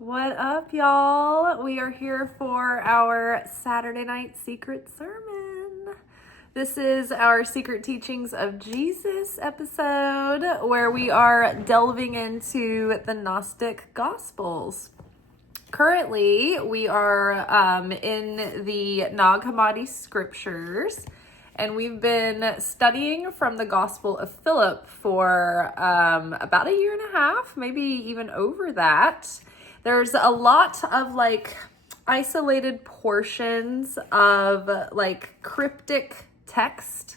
What up, y'all? We are here for our Saturday night secret sermon. This is our Secret Teachings of Jesus episode where we are delving into the Gnostic Gospels. Currently, we are in the Nag Hammadi scriptures, and we've been studying from the Gospel of Philip for about a year and a half, maybe even over that. There's a lot of isolated portions of cryptic text,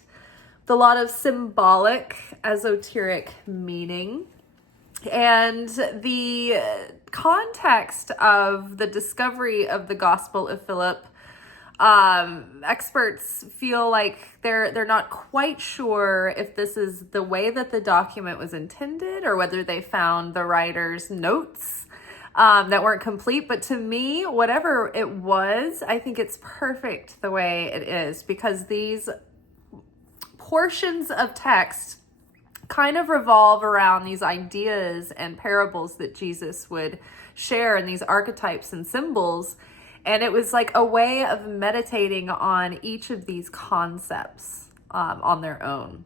with a lot of symbolic, esoteric meaning. And the context of the discovery of the Gospel of Philip, experts feel like they're not quite sure if this is the way that the document was intended or whether they found the writer's notes that weren't complete. But to me, whatever it was, I think it's perfect the way it is, because these portions of text kind of revolve around these ideas and parables that Jesus would share, and these archetypes and symbols. And it was like a way of meditating on each of these concepts on their own.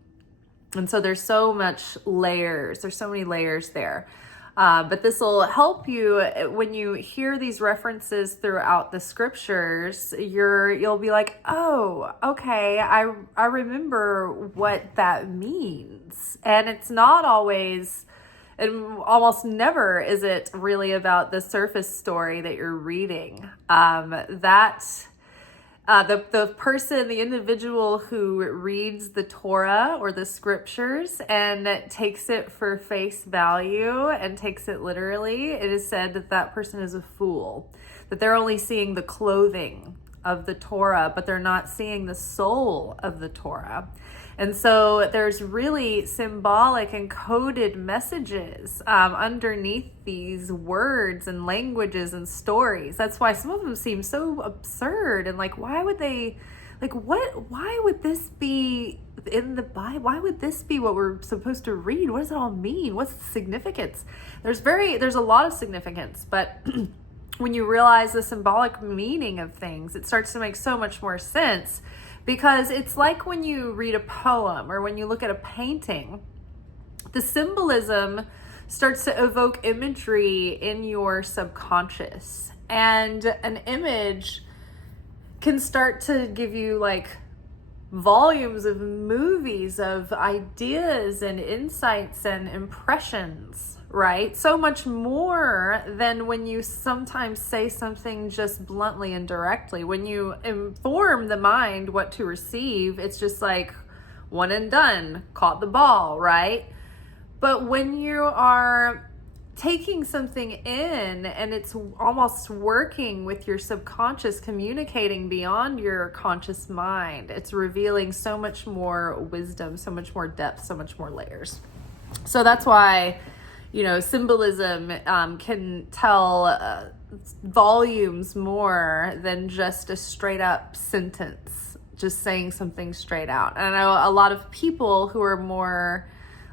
And so there's so much layers. There's so many layers there. But this will help you when you hear these references throughout the scriptures. You'll be like, oh, okay, I remember what that means. And it's not always, and almost never is it really about the surface story that you're reading. The person, the individual who reads the Torah or the scriptures and takes it for face value and takes it literally, it is said that that person is a fool, that they're only seeing the clothing of the Torah, but they're not seeing the soul of the Torah. And so there's really symbolic and coded messages underneath these words and languages and stories. That's why some of them seem so absurd and why would they, why would this be in the Bible? Why would this be what we're supposed to read? What does it all mean? What's the significance? There's a lot of significance, but when you realize the symbolic meaning of things, it starts to make so much more sense. Because it's like when you read a poem or when you look at a painting, the symbolism starts to evoke imagery in your subconscious. And an image can start to give you volumes of movies, of ideas and insights and impressions, right? So much more than when you sometimes say something just bluntly and directly. When you inform the mind what to receive, it's just one and done, caught the ball, right? But when you are taking something in and it's almost working with your subconscious, communicating beyond your conscious mind, it's revealing so much more wisdom, so much more depth, so much more layers. So that's why symbolism can tell volumes more than just a straight up sentence, just saying something straight out. And I know a lot of people who are more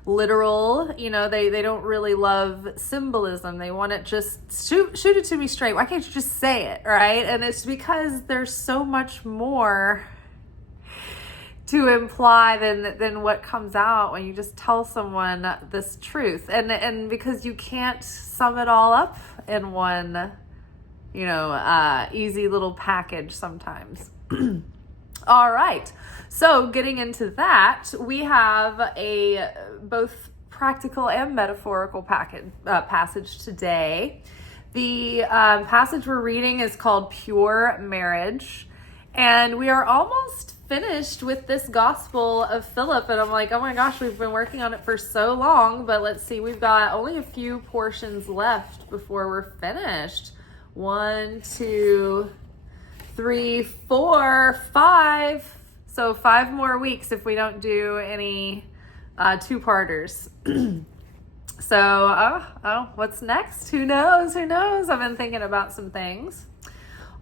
literal, they don't really love symbolism. They want it just shoot it to me straight. Why can't you just say it, right? And it's because there's so much more to imply than what comes out when you just tell someone this truth, and because you can't sum it all up in one easy little package sometimes. All right, so getting into that, we have a both practical and metaphorical passage today. The passage we're reading is called Pure Marriage, and we are almost finished with this Gospel of Philip, and I'm like, oh my gosh, we've been working on it for so long, but let's see, we've got only a few portions left before we're finished. 1, 2, 3, 4, 5. So 5 more weeks if we don't do any two-parters. So, what's next? Who knows? I've been thinking about some things.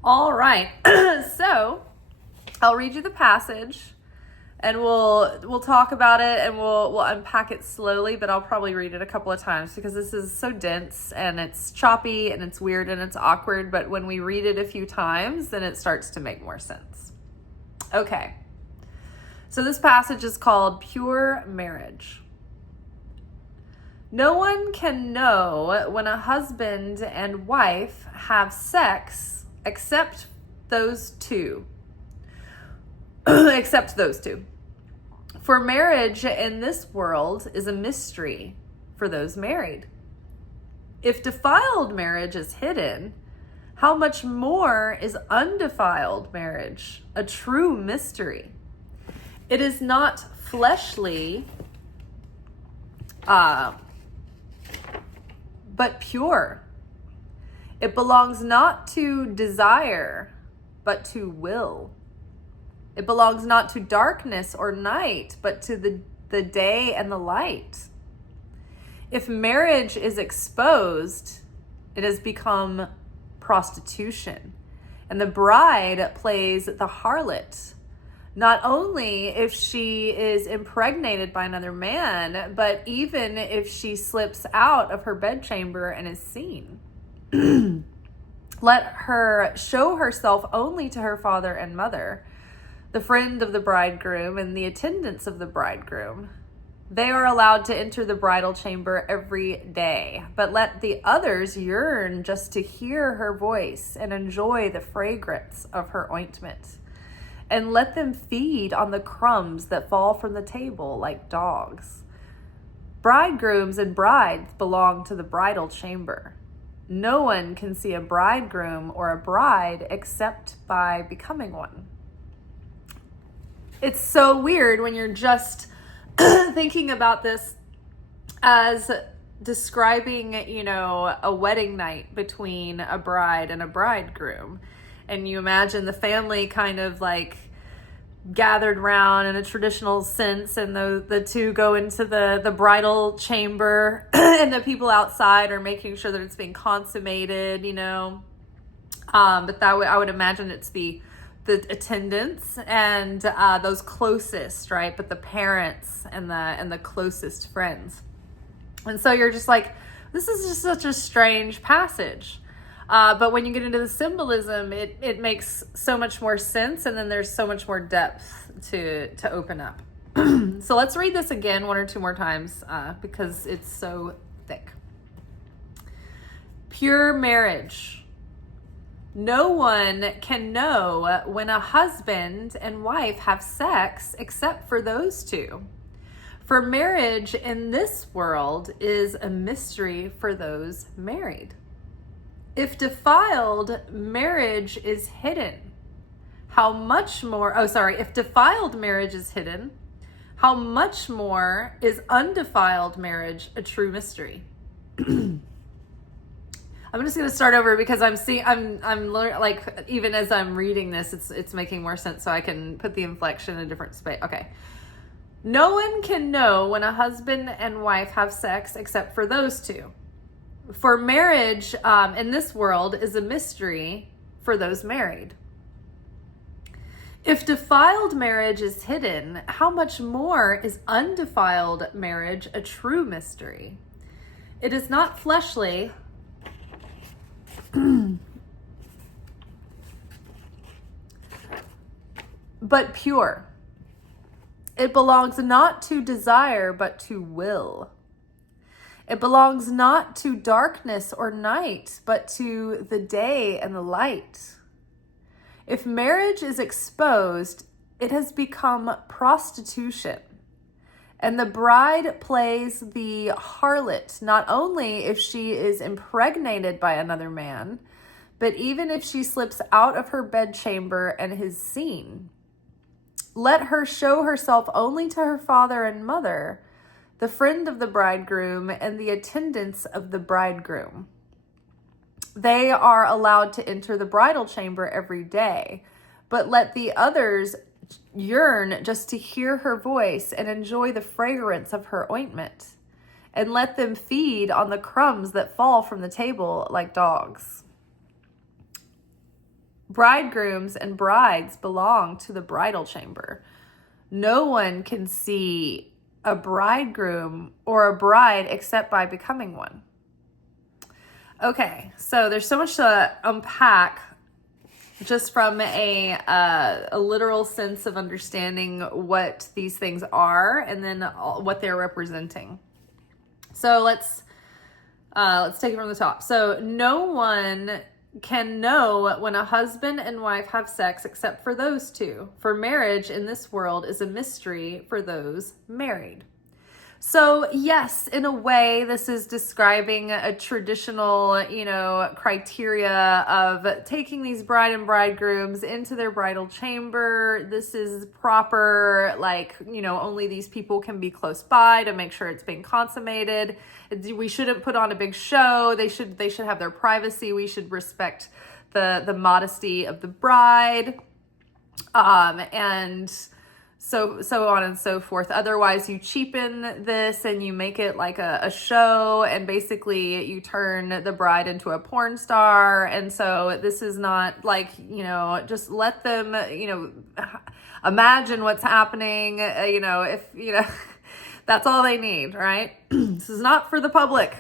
All right. So I'll read you the passage And we'll talk about it, and we'll unpack it slowly, but I'll probably read it a couple of times because this is so dense and it's choppy and it's weird and it's awkward. But when we read it a few times, then it starts to make more sense. Okay. So this passage is called Pure Marriage. No one can know when a husband and wife have sex except those two. Except those two. For marriage in this world is a mystery for those married. If defiled marriage is hidden, how much more is undefiled marriage a true mystery? It is not fleshly, but pure. It belongs not to desire, but to will. It belongs not to darkness or night, but to the day and the light. If marriage is exposed, it has become prostitution, and the bride plays the harlot, not only if she is impregnated by another man, but even if she slips out of her bedchamber and is seen. Let her show herself only to her father and mother, the friend of the bridegroom and the attendants of the bridegroom. They are allowed to enter the bridal chamber every day, but let the others yearn just to hear her voice and enjoy the fragrance of her ointment. And let them feed on the crumbs that fall from the table like dogs. Bridegrooms and brides belong to the bridal chamber. No one can see a bridegroom or a bride except by becoming one. It's so weird when you're just thinking about this as describing, a wedding night between a bride and a bridegroom. And you imagine the family kind of like gathered round in a traditional sense, and the two go into the bridal chamber and the people outside are making sure that it's being consummated, but I would imagine it's the attendants and those closest, right? But the parents and the closest friends. And so you're just like, this is just such a strange passage. But when you get into the symbolism, it makes so much more sense, and then there's so much more depth to open up. So let's read this again one or two more times because it's so thick. Pure marriage. No one can know when a husband and wife have sex except for those two. For marriage in this world is a mystery for those married. If defiled marriage is hidden, if defiled marriage is hidden, how much more is undefiled marriage a true mystery? I'm just going to start over because I'm learning, like, even as I'm reading this, it's making more sense, so I can put the inflection in a different space. Okay. No one can know when a husband and wife have sex except for those two. For marriage in this world is a mystery for those married. If defiled marriage is hidden, how much more is undefiled marriage a true mystery? It is not fleshly, but pure. It belongs not to desire, but to will. It belongs not to darkness or night, but to the day and the light. If marriage is exposed, it has become prostitution. And the bride plays the harlot, not only if she is impregnated by another man, but even if she slips out of her bedchamber and is seen. Let her show herself only to her father and mother, the friend of the bridegroom and the attendants of the bridegroom. They are allowed to enter the bridal chamber every day, but let the others yearn just to hear her voice and enjoy the fragrance of her ointment, and let them feed on the crumbs that fall from the table like dogs. Bridegrooms and brides belong to the bridal chamber. no one can see a bridegroom or a bride except by becoming one. Okay, so there's so much to unpack just from a literal sense of understanding what these things are and then what they're representing. So let's take it from the top. So no one can know when a husband and wife have sex except for those two. For marriage in this world is a mystery for those married. So yes, in a way, this is describing a traditional, criteria of taking these bride and bridegrooms into their bridal chamber. This is proper, only these people can be close by to make sure it's being consummated. We shouldn't put on a big show. They should have their privacy. We should respect the modesty of the bride, and so on and so forth. Otherwise, you cheapen this and you make it like a show, and basically you turn the bride into a porn star. And so this is not just let them, imagine what's happening, that's all they need, right? This is not for the public.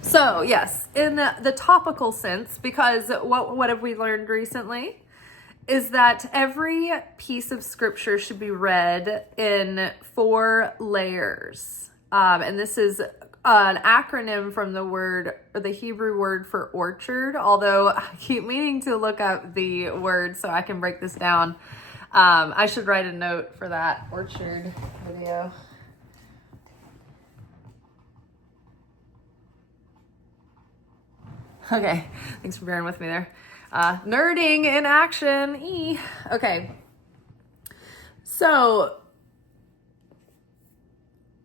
So yes, in the topical sense, because what have we learned recently? Is that every piece of scripture should be read in 4 layers. And this is an acronym from the Hebrew word for orchard, although I keep meaning to look up the word so I can break this down. I should write a note for that orchard video. Okay, thanks for bearing with me there. Nerding in action. Okay. So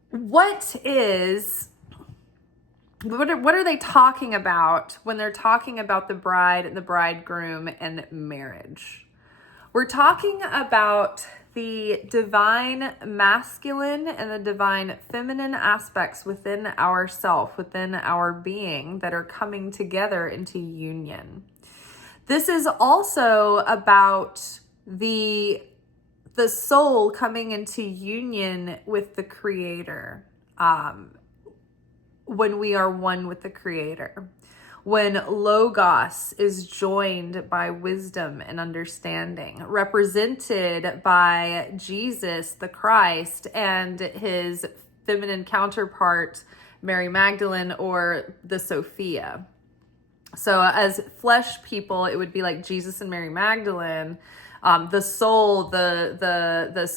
what are they talking about when they're talking about the bride and the bridegroom and marriage? We're talking about the divine masculine and the divine feminine aspects within ourself, within our being, that are coming together into union. This is also about the soul coming into union with the Creator, when we are one with the Creator. When Logos is joined by wisdom and understanding, represented by Jesus the Christ and his feminine counterpart, Mary Magdalene, or the Sophia. So as flesh people, it would be like Jesus and Mary Magdalene. The soul, the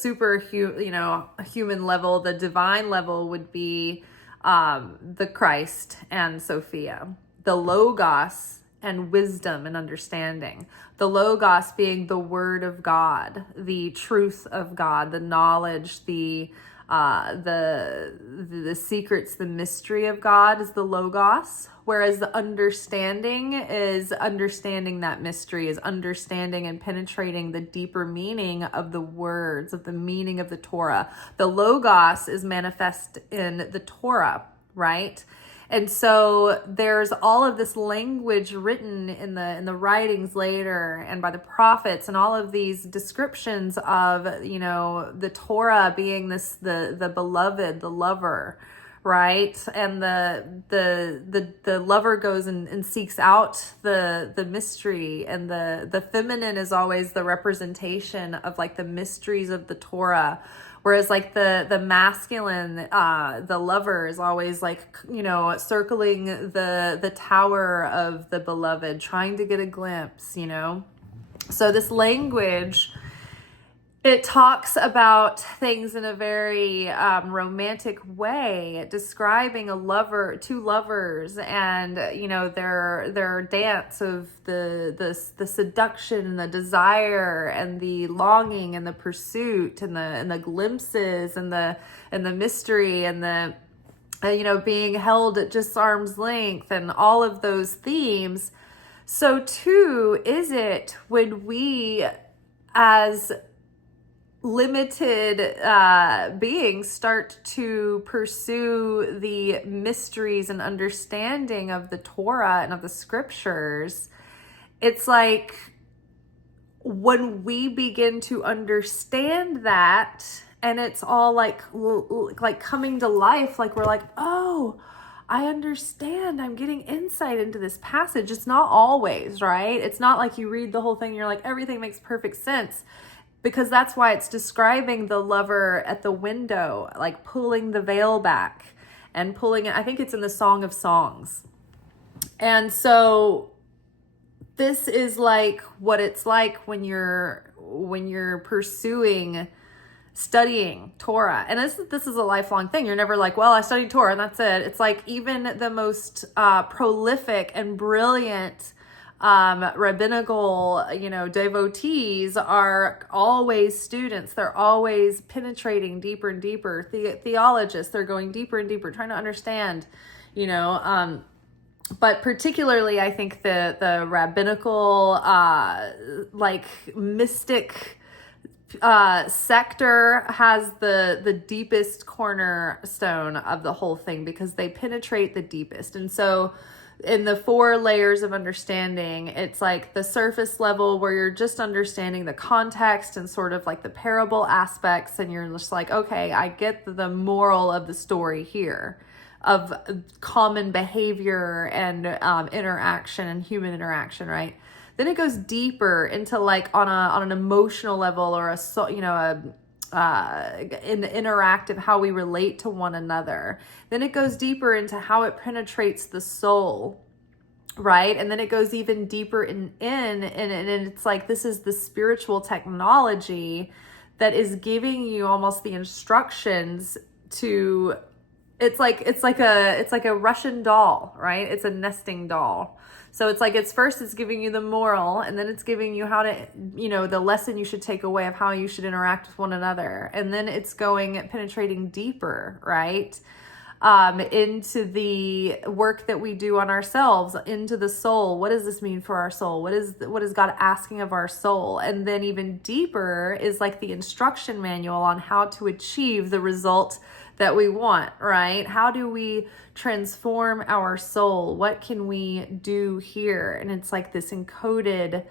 human level, the divine level would be the Christ and Sophia. The Logos and wisdom and understanding. The Logos being the word of God, the truth of God, the knowledge, the secrets, the mystery of God is the Logos, whereas the understanding is understanding that mystery, is understanding and penetrating the deeper meaning of the words, of the meaning of the Torah. The Logos is manifest in the Torah, right? And so there's all of this language written in the writings later and by the prophets, and all of these descriptions of, the Torah being the beloved, the lover, right? And the lover goes and seeks out the mystery, and the feminine is always the representation of the mysteries of the Torah. Whereas the masculine, the lover is always circling the tower of the beloved, trying to get a glimpse, So this language, it talks about things in a very romantic way, describing two lovers, and their dance of the seduction and the desire and the longing and the pursuit and the glimpses and the mystery and the being held at just arm's length and all of those themes. So too is it when we, as limited beings, start to pursue the mysteries and understanding of the Torah and of the scriptures. It's like when we begin to understand that, and it's all like coming to life, like we're like, oh, I understand. I'm getting insight into this passage. It's not always, right? It's not like you read the whole thing and you're like, everything makes perfect sense. Because that's why it's describing the lover at the window, like pulling the veil back and pulling it. I think it's in the Song of Songs. And so this is like what it's like when you're pursuing studying Torah. And this is a lifelong thing. You're never like, well, I studied Torah and that's it. It's like even the most prolific and brilliant rabbinical, devotees are always students. They're always penetrating deeper and deeper. Theologists, they're going deeper and deeper, trying to understand, but particularly I think the rabbinical, mystic sector has the deepest cornerstone of the whole thing, because they penetrate the deepest. And so in the 4 layers of understanding, it's like the surface level where you're just understanding the context and sort of like the parable aspects, and you're just like, okay, I get the moral of the story here of common behavior and interaction and human interaction, right? Then it goes deeper into like on an emotional level, or in the interactive, how we relate to one another. Then it goes deeper into how it penetrates the soul, right? And then it goes even deeper and it's like, this is the spiritual technology that is giving you almost the instructions to, it's like a Russian doll, right? It's a nesting doll. So it's like, it's giving you the moral, and then it's giving you how to, the lesson you should take away of how you should interact with one another. And then it's penetrating deeper, right? Into the work that we do on ourselves, into the soul. What does this mean for our soul? What is God asking of our soul? And then even deeper is like the instruction manual on how to achieve the result that we want, right? How do we transform our soul? What can we do here? And it's like this encoded,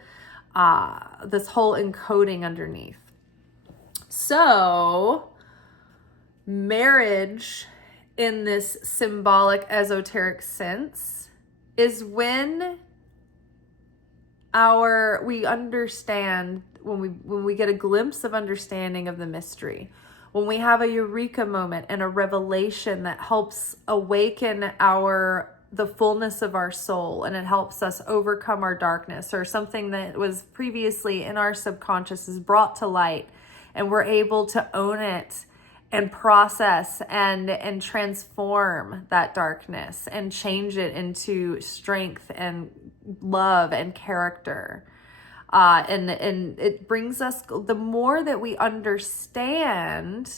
this whole encoding underneath. So marriage in this symbolic, esoteric sense is when we understand, when we get a glimpse of understanding of the mystery, when we have a eureka moment and a revelation that helps awaken the fullness of our soul, and it helps us overcome our darkness, or something that was previously in our subconscious is brought to light, and we're able to own it and process and transform that darkness and change it into strength and love and character. And it brings us, the more that we understand,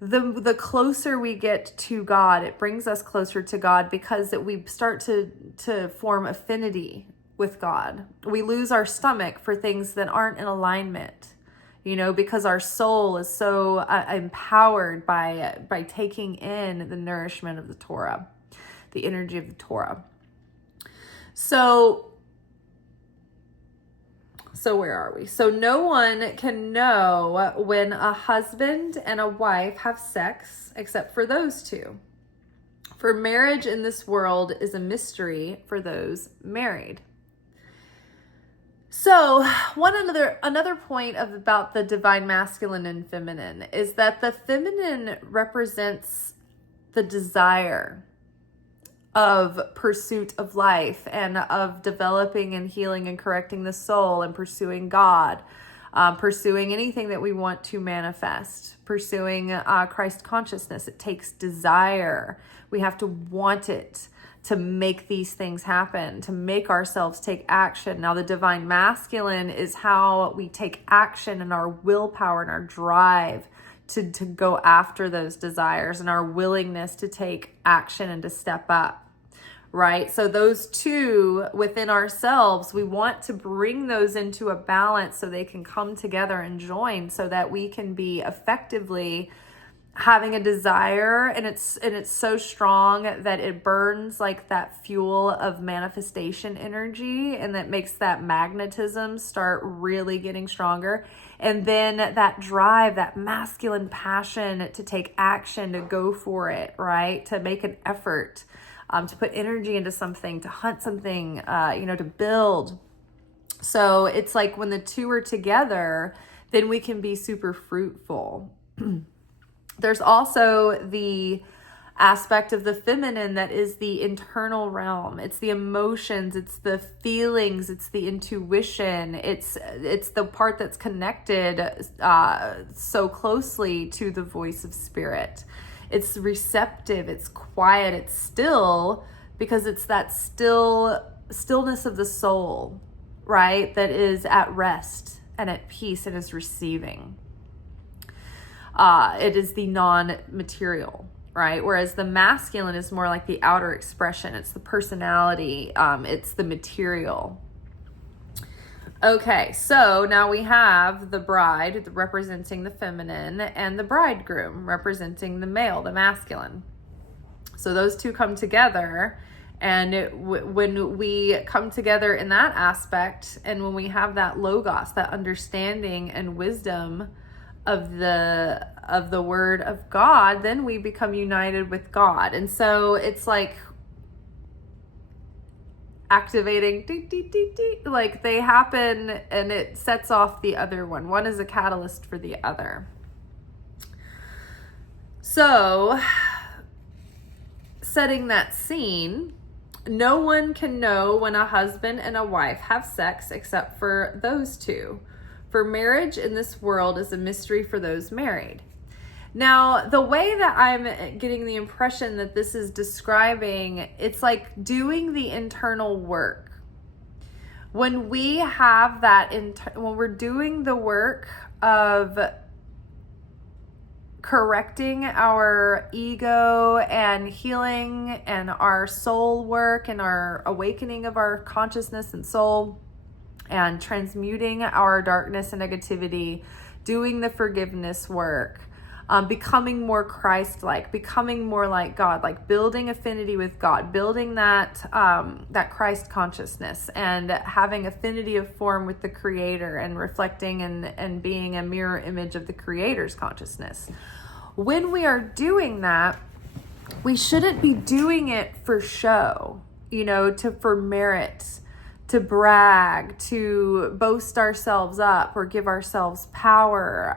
the closer we get to God. It brings us closer to God, because we start to form affinity with God. We lose our stomach for things that aren't in alignment, because our soul is so empowered by taking in the nourishment of the Torah, the energy of the Torah. So where are we? So no one can know when a husband and a wife have sex except for those two. For marriage in this world is a mystery for those married. So another point about the divine masculine and feminine is that the feminine represents the desire of pursuit of life and of developing and healing and correcting the soul and pursuing God, pursuing anything that we want to manifest, pursuing Christ consciousness. It takes desire. We have to want it to make these things happen, to make ourselves take action. Now, the divine masculine is how we take action, and our willpower and our drive to go after those desires, and our willingness to take action and to step up, right? So those two within ourselves, we want to bring those into a balance so they can come together and join, so that we can be effectively having a desire, and it's so strong that it burns like that fuel of manifestation energy, and that makes that magnetism start really getting stronger. And then that drive, that masculine passion to take action, to go for it, right? To make an effort, to put energy into something, to hunt something, to build. So it's like when the two are together, then we can be super fruitful. There's also the aspect of the feminine that is the internal realm. It's the emotions, it's the feelings, it's the intuition. It's the part that's connected so closely to the voice of spirit. It's receptive, it's quiet, it's still, because it's that stillness of the soul, right? That is at rest and at peace and is receiving. It is the non-material, right? Whereas the masculine is more like the outer expression. It's the personality. It's the material. Okay, so now we have the bride representing the feminine and the bridegroom representing the male, the masculine. So those two come together, and when we come together in that aspect, and when we have that logos, that understanding and wisdom of the word of God, then we become united with God. And so it's like activating, like they happen, and it sets off the other one. One is a catalyst for the other. So setting that scene, no one can know when a husband and a wife have sex except for those two. For marriage in this world is a mystery for those married. Now, the way that I'm getting the impression that this is describing, it's like doing the internal work. When we have that, when we're doing the work of correcting our ego and healing and our soul work and our awakening of our consciousness and soul, and transmuting our darkness and negativity, doing the forgiveness work, becoming more Christ-like, becoming more like God, like building affinity with God, building that Christ consciousness, and having affinity of form with the Creator, and reflecting and being a mirror image of the Creator's consciousness. When we are doing that, we shouldn't be doing it for show, for merit, to brag, to boast ourselves up, or give ourselves power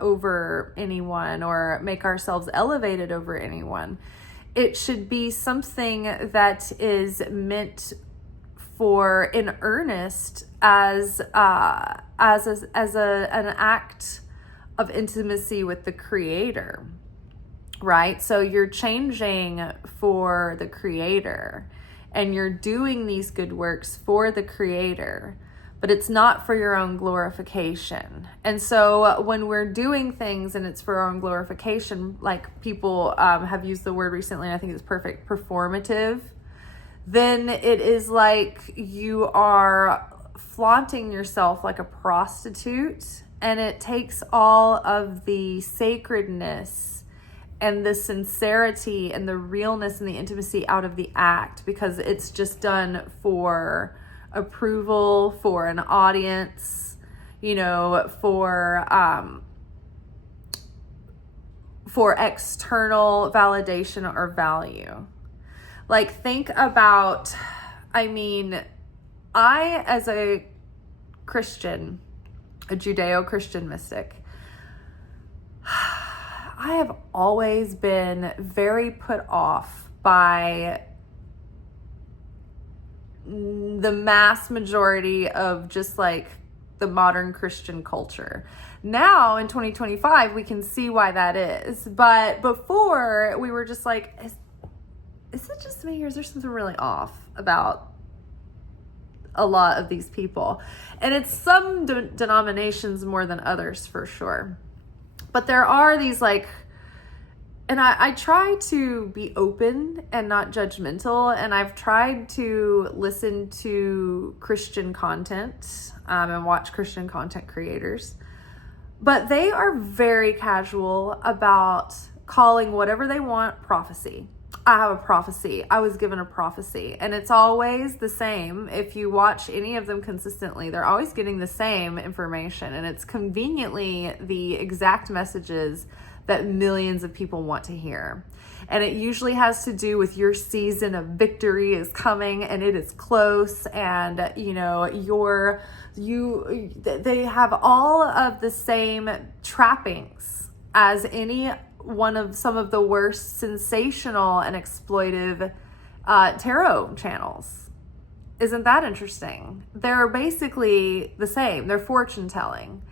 over anyone, or make ourselves elevated over anyone. It should be something that is meant for, in earnest, as an act of intimacy with the Creator, right? So you're changing for the Creator, and you're doing these good works for the Creator, but it's not for your own glorification. And so when we're doing things and it's for our own glorification, like people have used the word recently, and I think it's perfect, performative, then it is like you are flaunting yourself like a prostitute, and it takes all of the sacredness and the sincerity and the realness and the intimacy out of the act, because it's just done for approval, for an audience, for external validation or value. Like, think about, I, as a Christian, a Judeo-Christian mystic, I have always been very put off by the mass majority of just like the modern Christian culture. Now in 2025, we can see why that is. But before, we were just like, is it just me, or is there something really off about a lot of these people? And it's some denominations more than others, for sure. But there are these and I try to be open and not judgmental, and I've tried to listen to Christian content and watch Christian content creators, but they are very casual about calling whatever they want prophecy. I have a prophecy. I was given a prophecy. And it's always the same. If you watch any of them consistently, they're always getting the same information. And it's conveniently the exact messages that millions of people want to hear. And it usually has to do with your season of victory is coming and it is close. And, you know, they have all of the same trappings as any one of some of the worst sensational and exploitive tarot channels. Isn't that interesting? They're basically the same. They're fortune telling.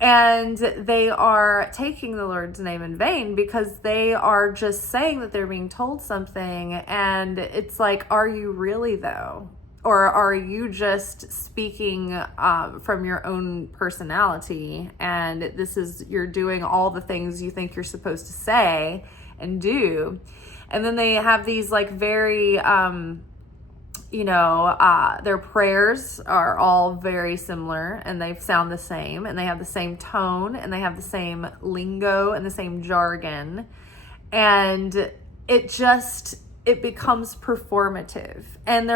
And they are taking the Lord's name in vain because they are just saying that they're being told something. And it's like, are you really though? Or are you just speaking from your own personality? And you're doing all the things you think you're supposed to say and do. And then they have these like very, their prayers are all very similar and they sound the same and they have the same tone and they have the same lingo and the same jargon. And it becomes performative, and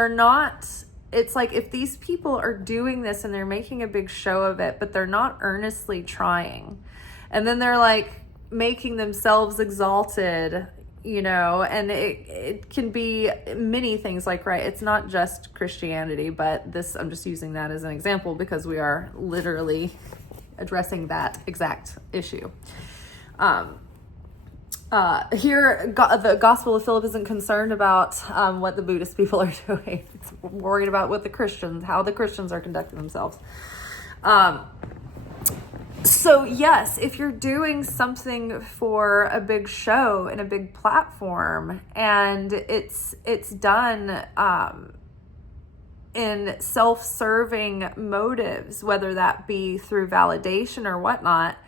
it's like, if these people are doing this and they're making a big show of it, but they're not earnestly trying, and then they're like making themselves exalted, and it can be many things, like, right, it's not just Christianity, but I'm just using that as an example because we are literally addressing that exact issue. Here, the Gospel of Philip isn't concerned about what the Buddhist people are doing. It's worried about how the Christians are conducting themselves. So yes, if you're doing something for a big show and a big platform, and it's done in self-serving motives, whether that be through validation or whatnot,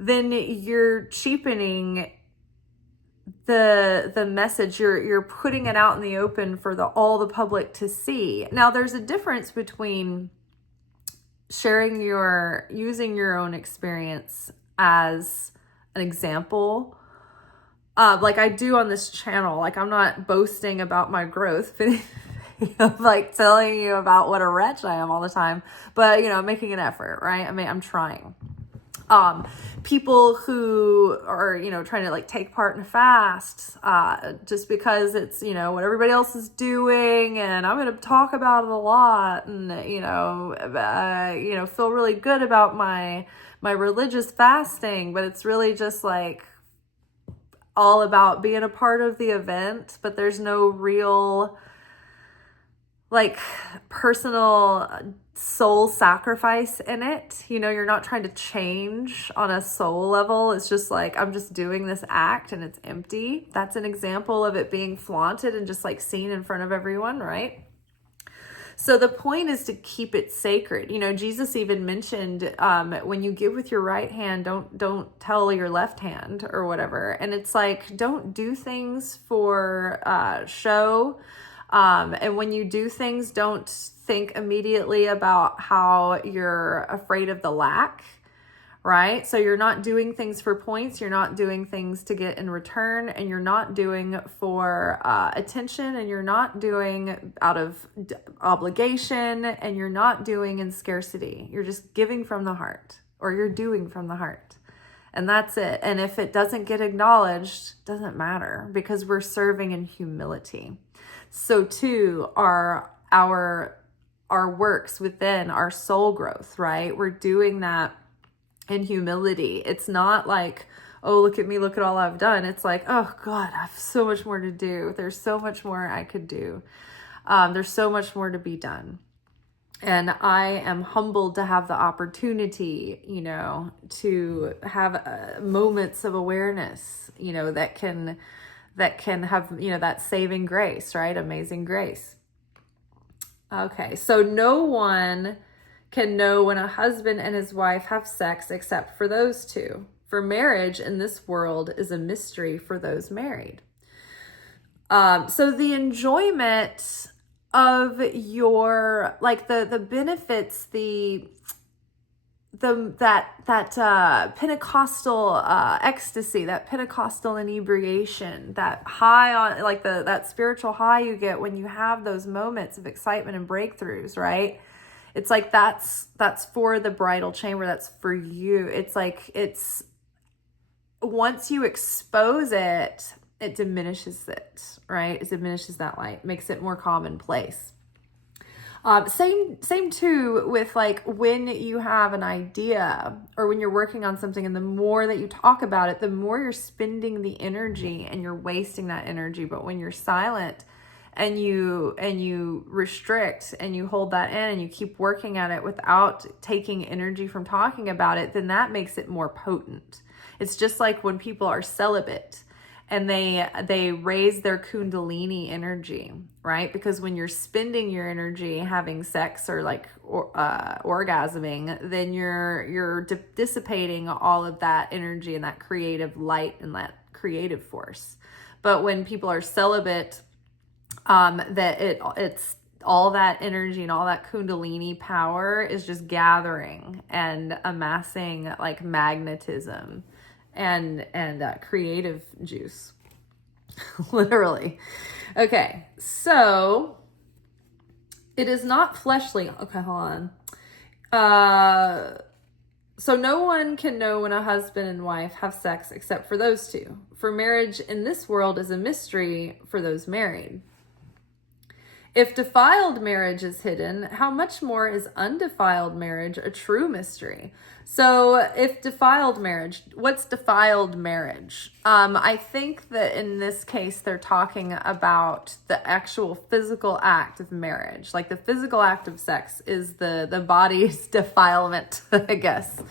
then you're cheapening the message. You're putting it out in the open for all the public to see. Now, there's a difference between using your own experience as an example, like I do on this channel. Like, I'm not boasting about my growth, like telling you about what a wretch I am all the time, but making an effort, right? I mean, I'm trying. People who are, trying to like take part in a fast, just because it's, what everybody else is doing, and I'm going to talk about it a lot, and, feel really good about my religious fasting, but it's really just like all about being a part of the event, but there's no real like personal soul sacrifice in it. You're not trying to change on a soul level. It's just like, I'm just doing this act and it's empty. That's an example of it being flaunted and just like seen in front of everyone, right? So the point is to keep it sacred. Jesus even mentioned, when you give with your right hand, don't tell your left hand or whatever. And it's like, don't do things for show. And when you do things, don't think immediately about how you're afraid of the lack, right? So you're not doing things for points. You're not doing things to get in return, and you're not doing for attention, and you're not doing out of obligation, and you're not doing in scarcity. You're just giving from the heart, or you're doing from the heart. And that's it. And if it doesn't get acknowledged, doesn't matter, because we're serving in humility. So too are our works within our soul growth, right? We're doing that in humility. It's not like, oh, look at me, look at all I've done. It's like, oh God, I have so much more to do. There's so much more I could do. There's so much more to be done. And I am humbled to have the opportunity, to have moments of awareness, that can have, that saving grace, right? Amazing grace. Okay, so no one can know when a husband and his wife have sex except for those two. For marriage in this world is a mystery for those married. So the enjoyment of your, like the benefits, the Pentecostal ecstasy, that Pentecostal inebriation, that high on, like that spiritual high you get when you have those moments of excitement and breakthroughs, right? It's like that's for the bridal chamber. That's for you. It's like once you expose it, it diminishes it, right? It diminishes that light, makes it more commonplace. Same too with like when you have an idea or when you're working on something, and the more that you talk about it, the more you're spending the energy and you're wasting that energy. But when you're silent and you restrict and you hold that in and you keep working at it without taking energy from talking about it, then that makes it more potent. It's just like when people are celibate and they raise their kundalini energy, right? Because when you're spending your energy having sex or like orgasming, then you're dissipating all of that energy and that creative light and that creative force. But when people are celibate, it's all that energy and all that kundalini power is just gathering and amassing like magnetism and creative juice. Literally. Okay, so it is not fleshly. Okay, hold on. So no one can know when a husband and wife have sex except for those two. For marriage in this world is a mystery for those married. If defiled marriage is hidden, how much more is undefiled marriage a true mystery? So if defiled marriage, what's defiled marriage? I think that in this case, they're talking about the actual physical act of marriage. Like the physical act of sex is the body's defilement, I guess.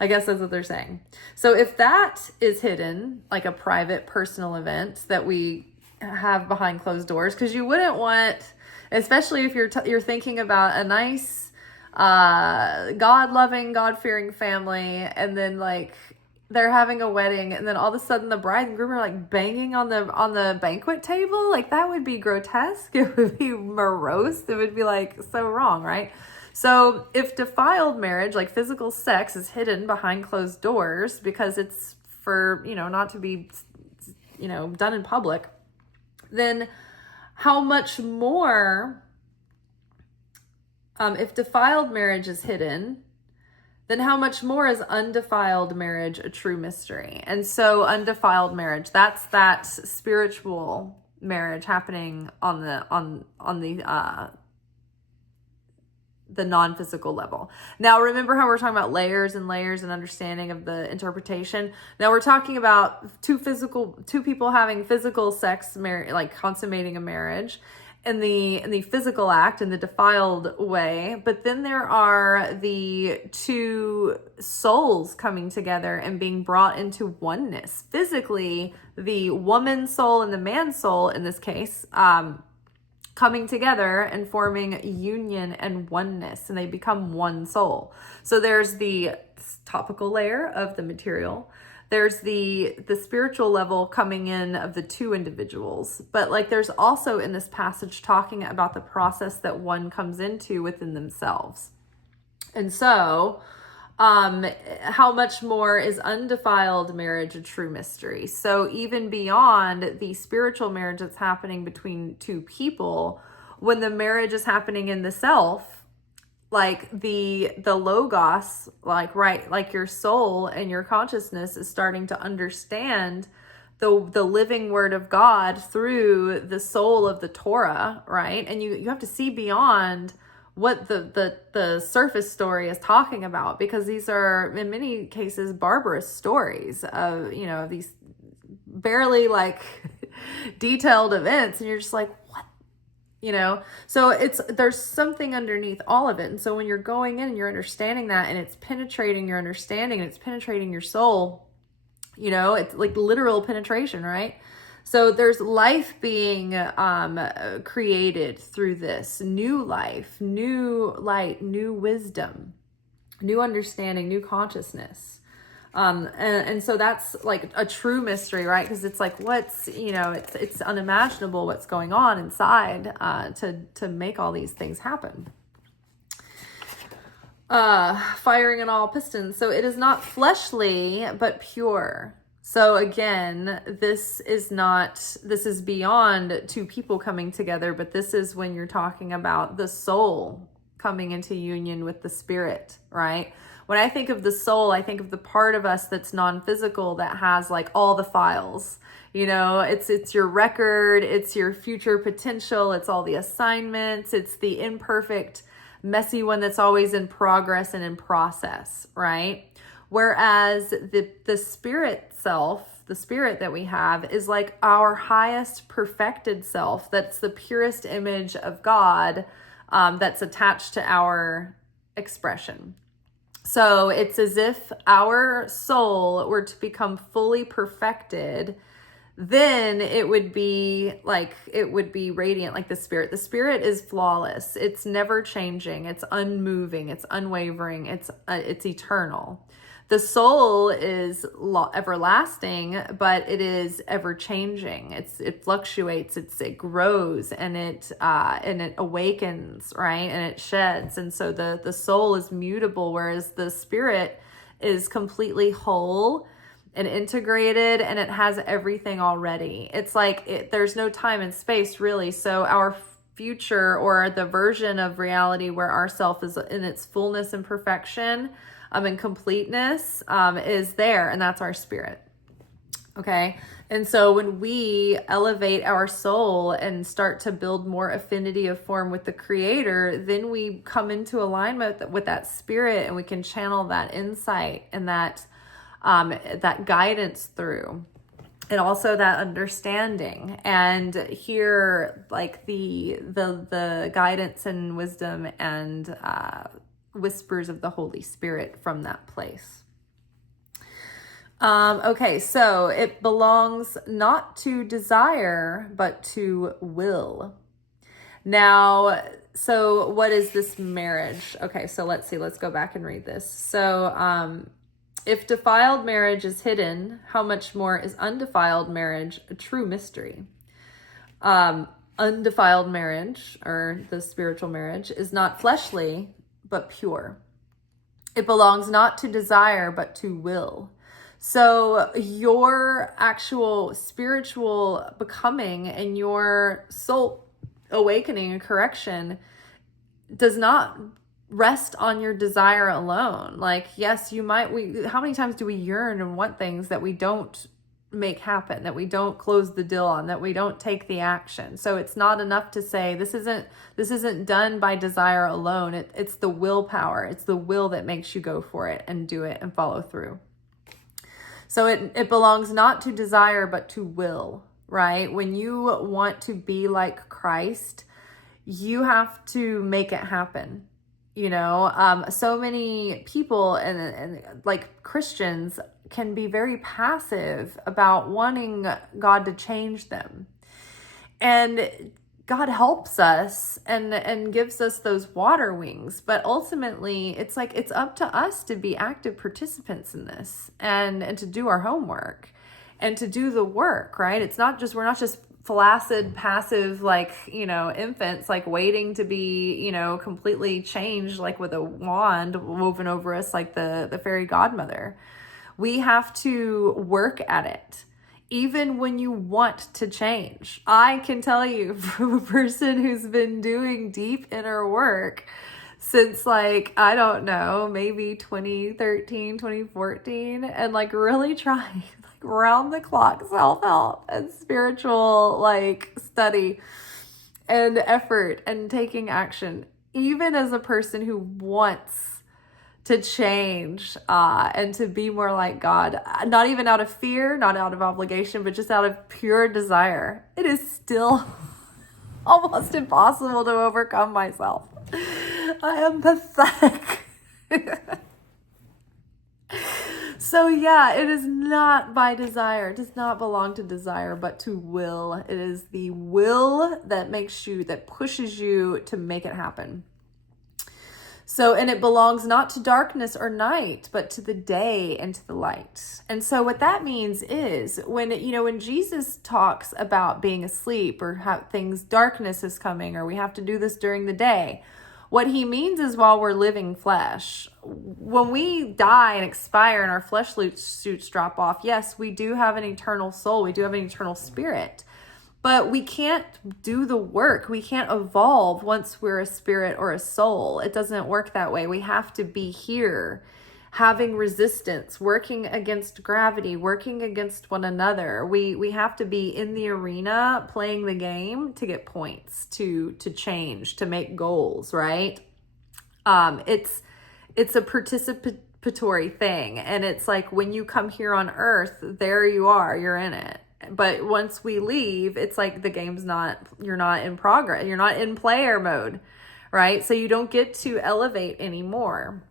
I guess that's what they're saying. So if that is hidden, like a private personal event that we have behind closed doors, because you wouldn't want, especially if you're thinking about a nice, God-loving, God-fearing family, and then like they're having a wedding, and then all of a sudden the bride and groom are like banging on the banquet table. Like that would be grotesque. It would be morose. It would be like so wrong, right? So if defiled marriage, like physical sex, is hidden behind closed doors because it's for, not to be, done in public, then how much more, if defiled marriage is hidden, then how much more is undefiled marriage a true mystery? And so undefiled marriage, that's that spiritual marriage happening on the non-physical level. Now, remember how we're talking about layers and layers and understanding of the interpretation? Now we're talking about two people having physical sex, like consummating a marriage in the physical act in the defiled way. But then there are the two souls coming together and being brought into oneness. Physically, the woman's soul and the man's soul in this case, coming together and forming union and oneness, and they become one soul. So there's the topical layer of the material. There's the spiritual level coming in of the two individuals. But like there's also in this passage talking about the process that one comes into within themselves. And so how much more is undefiled marriage a true mystery? So even beyond the spiritual marriage that's happening between two people, when the marriage is happening in the self, like the logos, like your soul and your consciousness is starting to understand the living word of God through the soul of the Torah, right? And you have to see beyond what the surface story is talking about, because these are in many cases barbarous stories of these barely like detailed events, and you're just like, what? So there's something underneath all of it. And so when you're going in and you're understanding that, and it's penetrating your understanding and it's penetrating your soul, it's like literal penetration, right? So there's life being created through this new life, new light, new wisdom, new understanding, new consciousness. And so that's like a true mystery, right? Because it's like, it's unimaginable what's going on inside to make all these things happen. firing on all pistons. So it is not fleshly, but pure. So again, this is beyond two people coming together, but this is when you're talking about the soul coming into union with the spirit, right? When I think of the soul, I think of the part of us that's non-physical, that has like all the files. It's your record, it's your future potential, it's all the assignments, it's the imperfect, messy one that's always in progress and in process, right? Whereas the spirit self, the spirit that we have, is like our highest perfected self. That's the purest image of God, that's attached to our expression. So it's as if our soul were to become fully perfected, then it would be radiant like the spirit. The spirit is flawless. It's never changing. It's unmoving. It's unwavering. It's eternal. The soul is everlasting, but it is ever changing. It fluctuates. It grows, and it awakens, right? And it sheds. And so the soul is mutable, whereas the spirit is completely whole and integrated, and it has everything already. It's like there's no time and space, really. So our future, or the version of reality where our self is in its fullness and perfection, and completeness, is there, and that's our spirit. Okay. And so when we elevate our soul and start to build more affinity of form with the Creator, then we come into alignment with that spirit, and we can channel that insight and that guidance through, and also that understanding, and hear like the guidance and wisdom and whispers of the Holy Spirit from that place. Okay, so it belongs not to desire, but to will. Now, so what is this marriage? Okay, so let's go back and read this. So, if defiled marriage is hidden, how much more is undefiled marriage a true mystery? Undefiled marriage, or the spiritual marriage, is not fleshly, but pure. It belongs not to desire, but to will. So your actual spiritual becoming and your soul awakening and correction does not rest on your desire alone. Like, yes, how many times do we yearn and want things that we don't make happen, that we don't close the deal on, that we don't take the action? So it's not enough to say this isn't done by desire alone. It's the willpower. It's the will that makes you go for it and do it and follow through. So it belongs not to desire, but to will, right? When you want to be like Christ, you have to make it happen. So many people and like Christians can be very passive about wanting God to change them. And God helps us and gives us those water wings, but ultimately it's like it's up to us to be active participants in this and to do our homework and to do the work, right? We're not just flaccid, passive, infants, waiting to be, completely changed, with a wand woven over us, like the fairy godmother. We have to work at it, even when you want to change. I can tell you from a person who's been doing deep inner work since I don't know, maybe 2013, 2014, and really trying round the clock self-help and spiritual study and effort and taking action, even as a person who wants to change and to be more like God, not even out of fear, not out of obligation, but just out of pure desire. It is still almost impossible to overcome myself. I am pathetic. So yeah, it is not by desire. It does not belong to desire, but to will. It is the will that pushes you to make it happen. So, and it belongs not to darkness or night, but to the day and to the light. And so what that means is when Jesus talks about being asleep or how darkness is coming, or we have to do this during the day, What he means is while we're living flesh. When we die and expire and our flesh suits drop off, yes, we do have an eternal soul. We do have an eternal spirit. But we can't do the work. We can't evolve once we're a spirit or a soul. It doesn't work that way. We have to be here, having resistance, working against gravity, working against one another. We have to be in the arena playing the game to get points, to change, to make goals, right? It's a participatory thing. And it's like when you come here on earth, there you are, you're in it. But once we leave, it's like the game's you're not in progress. You're not in player mode, right? So you don't get to elevate anymore.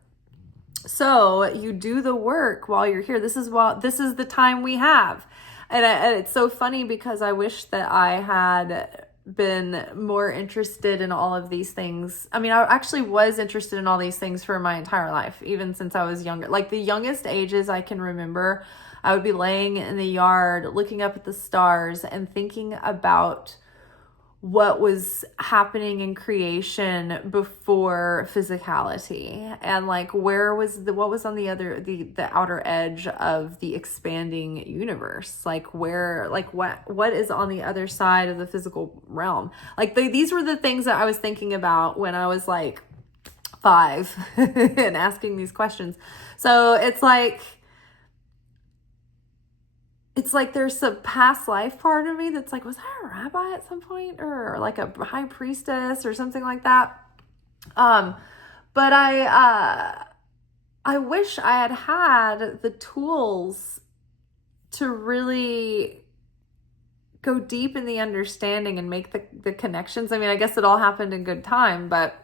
So you do the work while you're here. This is the time we have. And it's so funny because I wish that I had been more interested in all of these things. I mean, I actually was interested in all these things for my entire life, even since I was younger. Like the youngest ages I can remember, I would be laying in the yard, looking up at the stars and thinking about what was happening in creation before physicality, and like what was on the outer edge of the expanding universe, like what is on the other side of the physical realm. Like these were the things that I was thinking about when I was like 5 and asking these questions. So it's like there's a past life part of me that's like, was I a rabbi at some point, or like a high priestess or something like that? But I wish I had the tools to really go deep in the understanding and make the connections. I mean, I guess it all happened in good time, but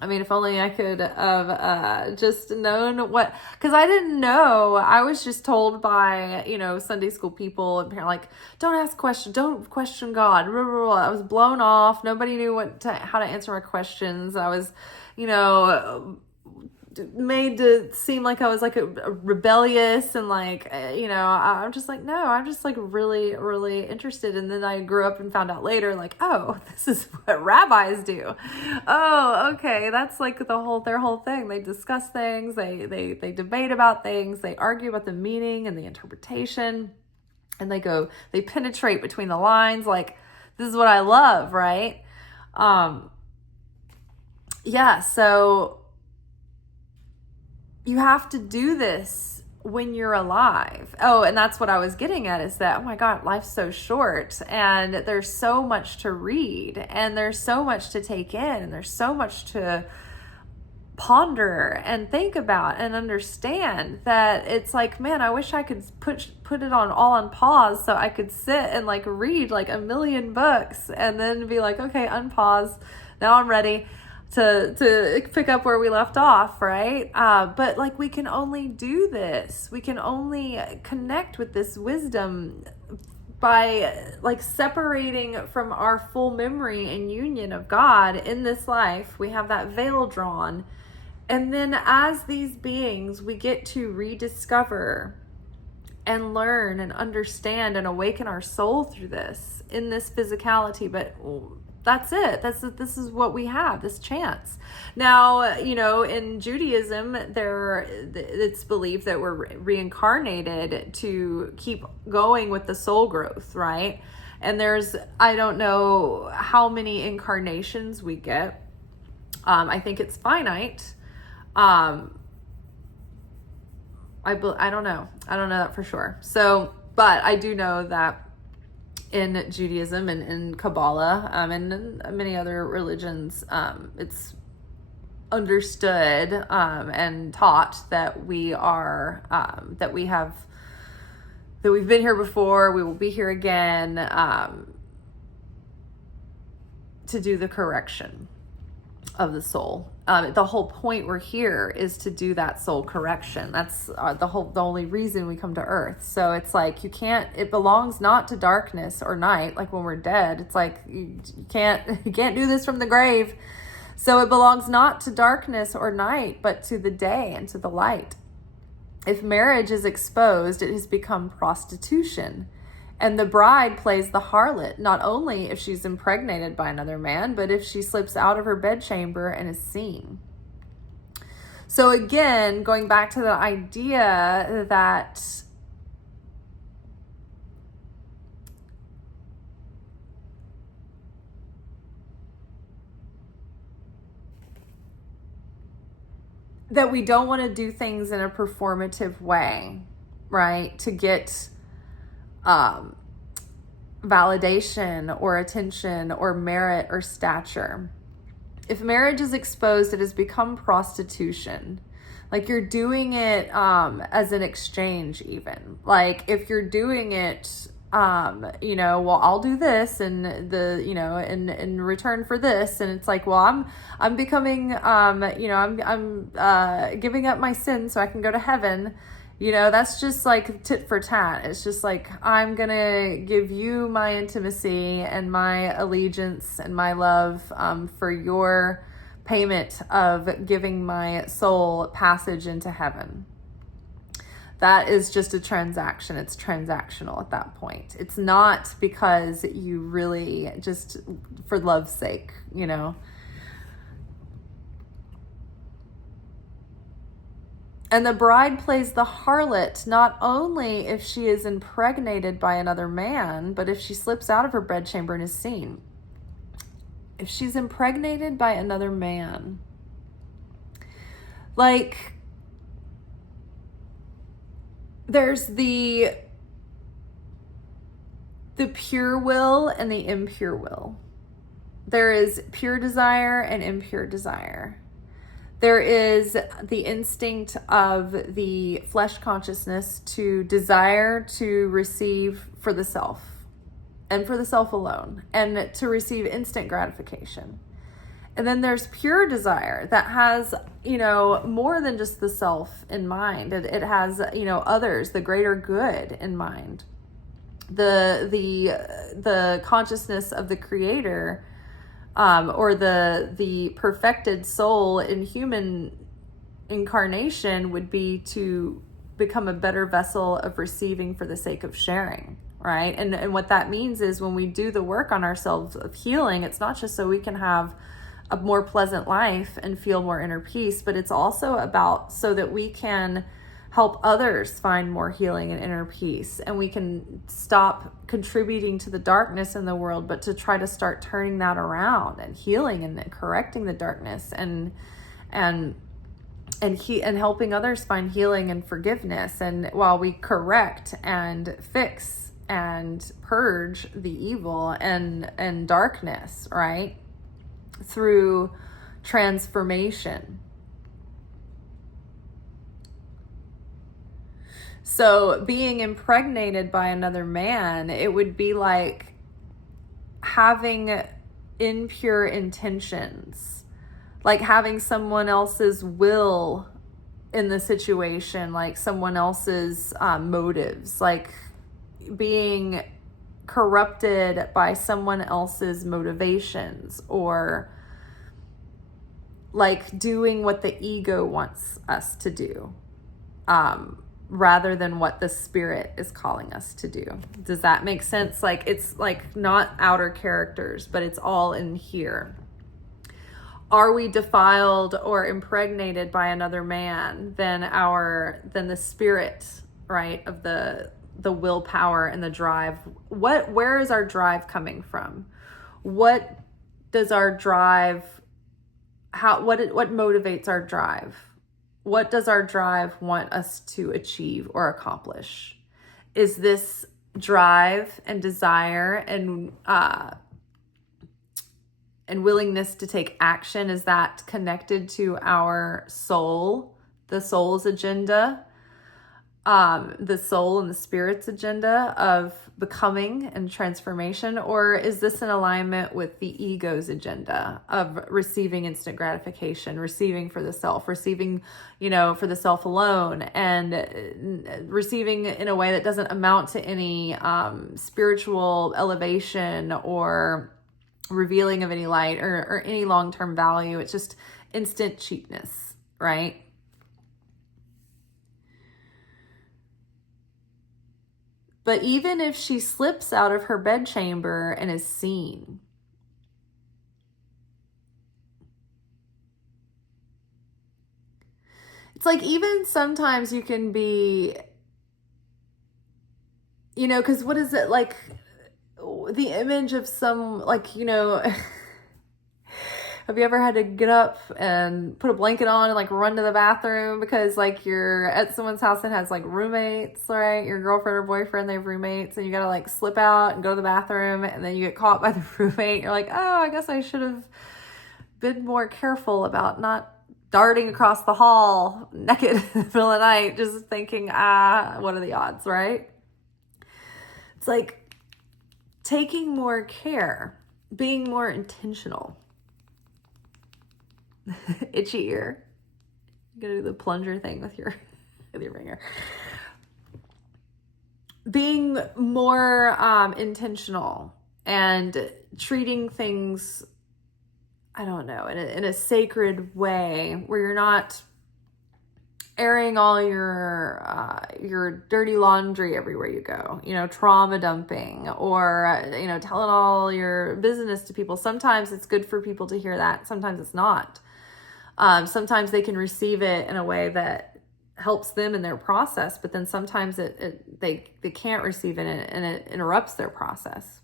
I mean, if only I could have just known what, because I didn't know. I was just told by, Sunday school people and parents, like, don't ask questions, don't question God. Blah, blah, blah. I was blown off. Nobody knew how to answer my questions. I was, made to seem like I was like a rebellious and like, I'm just like, no, I'm just like really, really interested. And then I grew up and found out later, like, oh, this is what rabbis do. Oh, okay. That's like their whole thing. They discuss things. They debate about things. They argue about the meaning and the interpretation, and they penetrate between the lines. Like, this is what I love. Right. Yeah. So you have to do this when you're alive. Oh, and that's what I was getting at, is that, oh my God, life's so short and there's so much to read and there's so much to take in and there's so much to ponder and think about and understand, that it's like, man, I wish I could put it all on pause so I could sit and like read like a million books and then be like, okay, unpause. Now I'm ready to pick up where we left off, right? But like, we can only do this. We can only connect with this wisdom by like separating from our full memory and union of God in this life. We have that veil drawn. And then as these beings, we get to rediscover and learn and understand and awaken our soul through this in this physicality. But that's it. This is what we have, this chance. Now, in Judaism, it's believed that we're reincarnated to keep going with the soul growth, right? And I don't know how many incarnations we get. I think it's finite. I don't know. I don't know that for sure. So, but I do know that in Judaism and in Kabbalah, and in many other religions, it's understood and taught that we've been here before, we will be here again, to do the correction of the soul. The whole point we're here is to do that soul correction. That's the only reason we come to earth. So it's like, it belongs not to darkness or night. Like when we're dead, it's like, you can't do this from the grave. So it belongs not to darkness or night, but to the day and to the light. If marriage is exposed, it has become prostitution. And the bride plays the harlot, not only if she's impregnated by another man, but if she slips out of her bedchamber and is seen. So again, going back to the idea that we don't want to do things in a performative way, right? To get validation or attention or merit or stature. If marriage is exposed, it has become prostitution. Like you're doing it as an exchange even. Like if you're doing it, well, I'll do this and in return for this. And it's like, well, I'm becoming, I'm giving up my sin so I can go to heaven. That's just like tit for tat. It's just like, I'm going to give you my intimacy and my allegiance and my love for your payment of giving my soul passage into heaven. That is just a transaction. It's transactional at that point. It's not because you really just for love's sake, And the bride plays the harlot not only if she is impregnated by another man, but if she slips out of her bedchamber and is seen. If she's impregnated by another man, like there's the pure will and the impure will. There is pure desire and impure desire. There is the instinct of the flesh consciousness to desire to receive for the self and for the self alone and to receive instant gratification. And then there's pure desire that has, more than just the self in mind. It has, others, the greater good in mind. The consciousness of the creator or the perfected soul in human incarnation would be to become a better vessel of receiving for the sake of sharing, right? And what that means is when we do the work on ourselves of healing, it's not just so we can have a more pleasant life and feel more inner peace, but it's also about so that we can help others find more healing and inner peace, and we can stop contributing to the darkness in the world, but to try to start turning that around and healing and correcting the darkness and helping others find healing and forgiveness. And while we correct and fix and purge the evil and darkness, right, through transformation. So being impregnated by another man, it would be like having impure intentions, like having someone else's will in the situation, like someone else's motives, like being corrupted by someone else's motivations, or like doing what the ego wants us to do. Rather than what the spirit is calling us to do. Does that make sense? Like it's like not outer characters, but it's all in here. Are we defiled or impregnated by another man, then the spirit, right, of the willpower and the drive. Where is our drive coming from? What does our drive what motivates our drive? What does our drive want us to achieve or accomplish? Is this drive and desire and willingness to take action, is that connected to our soul, the soul's agenda, the soul and the spirit's agenda of becoming and transformation? Or is this in alignment with the ego's agenda of receiving instant gratification, receiving for the self, receiving, for the self alone, and receiving in a way that doesn't amount to any spiritual elevation or revealing of any light or any long-term value? It's just instant cheapness, right? But even if she slips out of her bedchamber and is seen, it's like even sometimes you can be, you know, because what is it like the image of some, like, you know, have you ever had to get up and put a blanket on and like run to the bathroom because like you're at someone's house that has like roommates, right? Your girlfriend or boyfriend, they have roommates, and you gotta like slip out and go to the bathroom, and then you get caught by the roommate. You're like, oh, I guess I should have been more careful about not darting across the hall naked in the middle of the night, just thinking, what are the odds, right? It's like taking more care, being more intentional. Itchy ear. You gotta do the plunger thing with your ringer. Being more intentional and treating things, I don't know, in a sacred way where you're not airing all your dirty laundry everywhere you go, you know, trauma dumping, or, you know, telling all your business to people. Sometimes it's good for people to hear that. Sometimes it's not. Sometimes they can receive it in a way that helps them in their process, but then sometimes they can't receive it and it interrupts their process.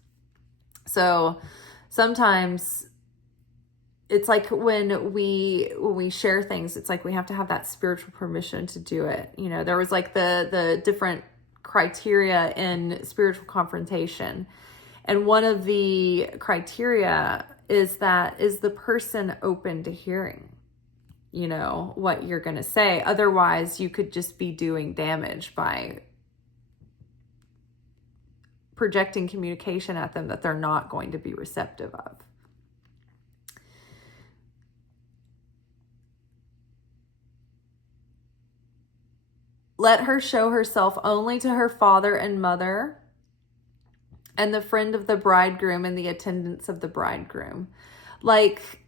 So sometimes it's like when we share things, it's like we have to have that spiritual permission to do it. You know, there was like the different criteria in spiritual confrontation. And one of the criteria is the person open to hearing, you know, what you're going to say? Otherwise, you could just be doing damage by projecting communication at them that they're not going to be receptive of. Let her show herself only to her father and mother and the friend of the bridegroom and the attendants of the bridegroom. Like,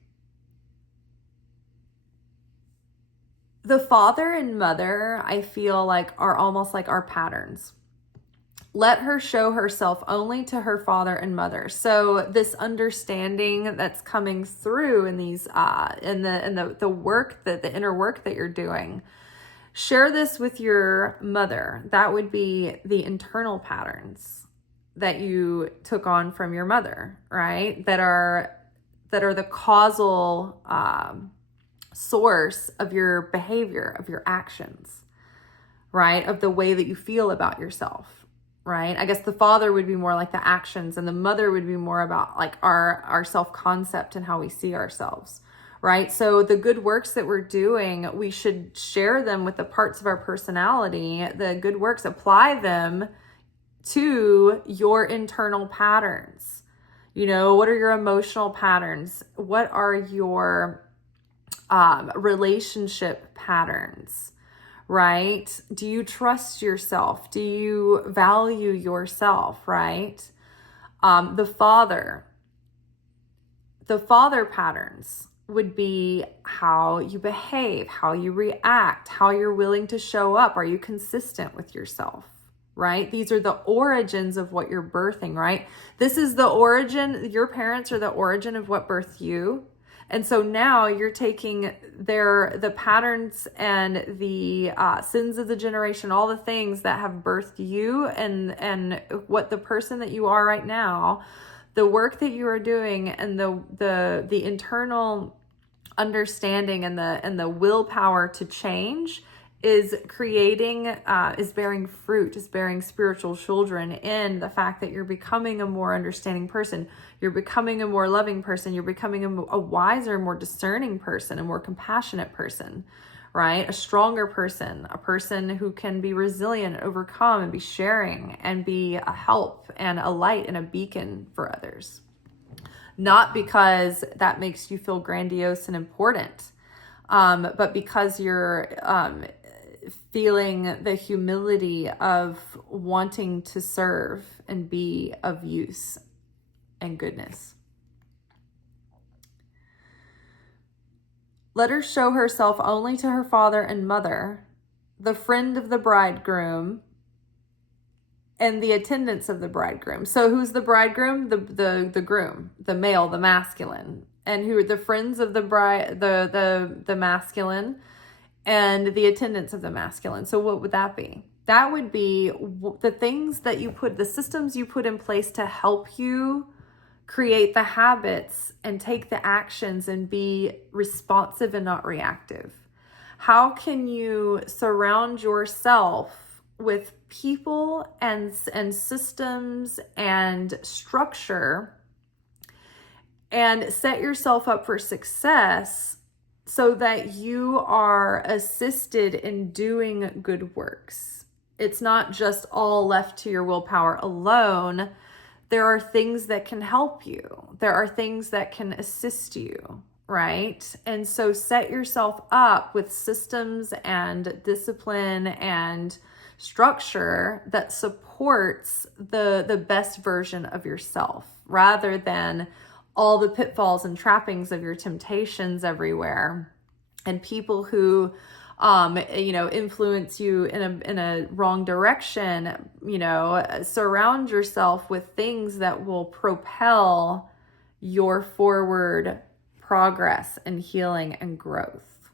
the father and mother, I feel like, are almost like our patterns. Let her show herself only to her father and mother. So this understanding that's coming through in these in the work, that the inner work that you're doing, share this with your mother. That would be the internal patterns that you took on from your mother, right? That are the causal source of your behavior, of your actions, right? Of the way that you feel about yourself, right? I guess the father would be more like the actions, and the mother would be more about like our self-concept and how we see ourselves, right? So the good works that we're doing, we should share them with the parts of our personality. The good works, apply them to your internal patterns. You know, what are your emotional patterns? What are your relationship patterns, right? Do you trust yourself? Do you value yourself, right? The father patterns would be how you behave, how you react, how you're willing to show up. Are you consistent with yourself, right? These are the origins of what you're birthing, right? This is the origin. Your parents are the origin of what birthed you. And so now you're taking the patterns and the sins of the generation, all the things that have birthed you, and what the person that you are right now, the work that you are doing, and the internal understanding and the willpower to change is creating, is bearing fruit, is bearing spiritual children in the fact that you're becoming a more understanding person. You're becoming a more loving person. You're becoming a wiser, more discerning person, a more compassionate person, right? A stronger person, a person who can be resilient, overcome, and be sharing, and be a help and a light and a beacon for others. Not because that makes you feel grandiose and important, but because you're feeling the humility of wanting to serve and be of use and goodness. Let her show herself only to her father and mother, the friend of the bridegroom, and the attendants of the bridegroom. So who's the bridegroom? The groom, the male, the masculine. And who are the friends of the bride, the masculine, and the attendants of the masculine. So what would that be? That would be the things that you put, the systems you put in place to help you create the habits and take the actions and be responsive and not reactive. How can you surround yourself with people and systems and structure and set yourself up for success so that you are assisted in doing good works? It's not just all left to your willpower alone. There are things that can help you. There are things that can assist you, right? And so set yourself up with systems and discipline and structure that supports the best version of yourself, rather than all the pitfalls and trappings of your temptations everywhere and people who influence you in a wrong direction. Surround yourself with things that will propel your forward progress and healing and growth.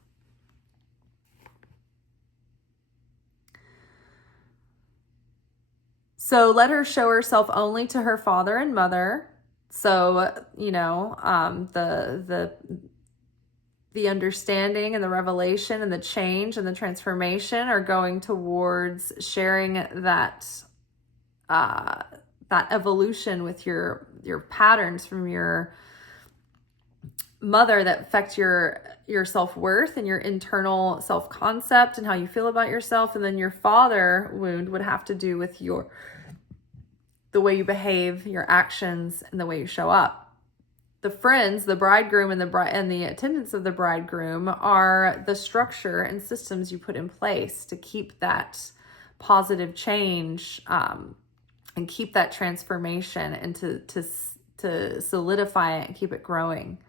So let her show herself only to her father and mother. So, the understanding and the revelation and the change and the transformation are going towards sharing that evolution with your patterns from your mother that affect your self-worth and your internal self-concept and how you feel about yourself. And then your father wound would have to do with the way you behave, your actions, and the way you show up. The friends, the bridegroom and the attendants of the bridegroom are the structure and systems you put in place to keep that positive change and keep that transformation and to solidify it and keep it growing.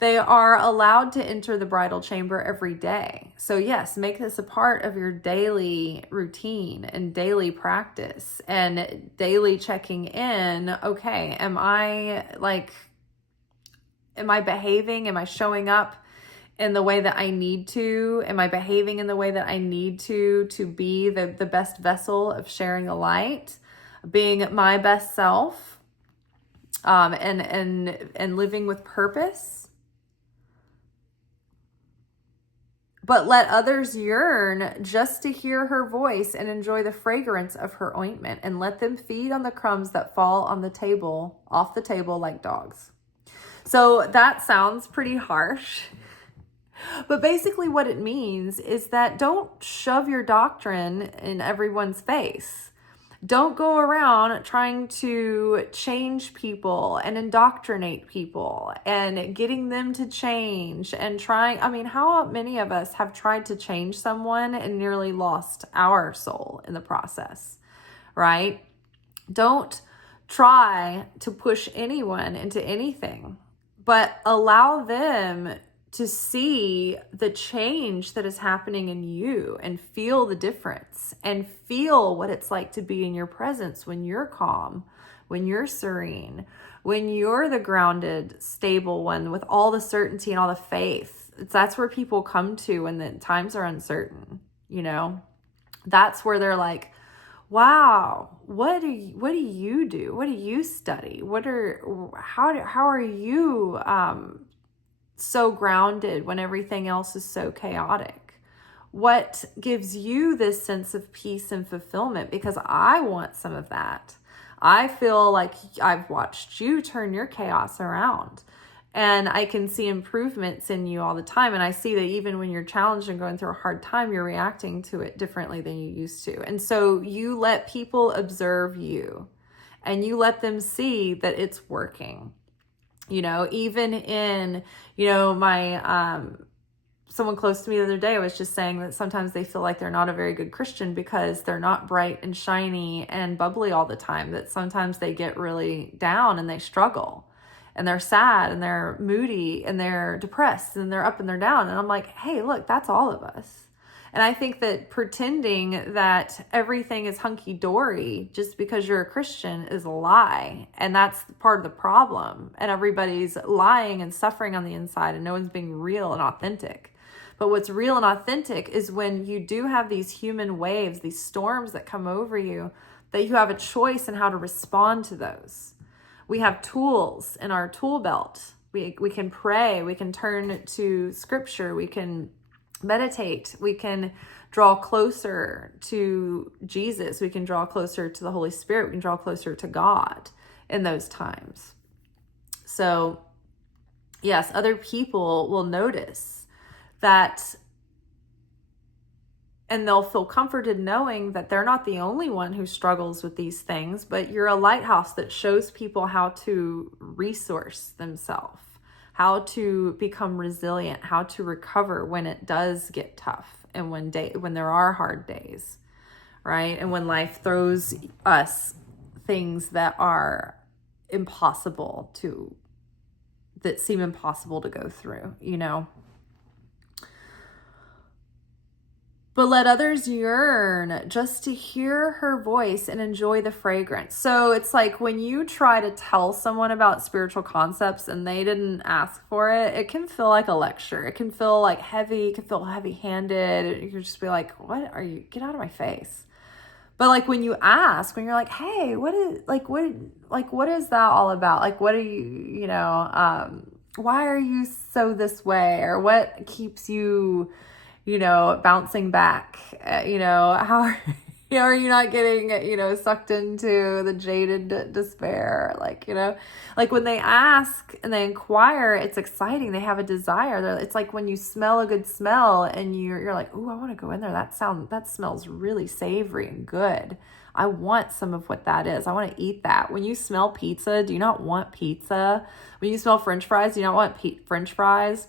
They are allowed to enter the bridal chamber every day. So yes, make this a part of your daily routine and daily practice and daily checking in. Okay, am I behaving? Am I showing up in the way that I need to? Am I behaving in the way that I need to be the best vessel of sharing a light, being my best self, and living with purpose? But let others yearn just to hear her voice and enjoy the fragrance of her ointment, and let them feed on the crumbs that fall on the table, off the table like dogs. So that sounds pretty harsh. But basically what it means is that don't shove your doctrine in everyone's face. Don't go around trying to change people and indoctrinate people and getting them to change and how many of us have tried to change someone and nearly lost our soul in the process, right? Don't try to push anyone into anything, but allow them to see the change that is happening in you and feel the difference and feel what it's like to be in your presence when you're calm, when you're serene, when you're the grounded, stable one with all the certainty and all the faith. That's where people come to when the times are uncertain, That's where they're like, wow, what do you do? What do you study? How are you so grounded when everything else is so chaotic? What gives you this sense of peace and fulfillment? Because I want some of that. I feel like I've watched you turn your chaos around, and I can see improvements in you all the time. And I see that even when you're challenged and going through a hard time, you're reacting to it differently than you used to. And so you let people observe you and you let them see that it's working. Even in, my, someone close to me the other day was just saying that sometimes they feel like they're not a very good Christian because they're not bright and shiny and bubbly all the time, that sometimes they get really down and they struggle and they're sad and they're moody and they're depressed and they're up and they're down. And I'm like, hey, look, that's all of us. And I think that pretending that everything is hunky-dory just because you're a Christian is a lie. And that's part of the problem. And everybody's lying and suffering on the inside, and no one's being real and authentic. But what's real and authentic is when you do have these human waves, these storms that come over you, that you have a choice in how to respond to those. We have tools in our tool belt. We can pray, we can turn to scripture, we can meditate, we can draw closer to Jesus, we can draw closer to the Holy Spirit, we can draw closer to God in those times. So yes, other people will notice that, and they'll feel comforted knowing that they're not the only one who struggles with these things, but you're a lighthouse that shows people how to resource themselves, how to become resilient, how to recover when it does get tough, and when there are hard days, right? And when life throws us things that seem impossible to go through, you know. But let others yearn just to hear her voice and enjoy the fragrance. So it's like when you try to tell someone about spiritual concepts and they didn't ask for it, it can feel like a lecture. It can feel like heavy. It can feel heavy-handed. You can just be like, what are you? Get out of my face. But like when you ask, when you're like, hey, what is that all about? Like, what are you, why are you so this way? Or what keeps you, bouncing back, how are you not getting, sucked into the jaded despair? Like when they ask and they inquire, it's exciting. They have a desire. It's like when you smell a good smell and you're like, ooh, I want to go in there. That smells really savory and good. I want some of what that is. I want to eat that. When you smell pizza, do you not want pizza? When you smell French fries, do you not want French fries?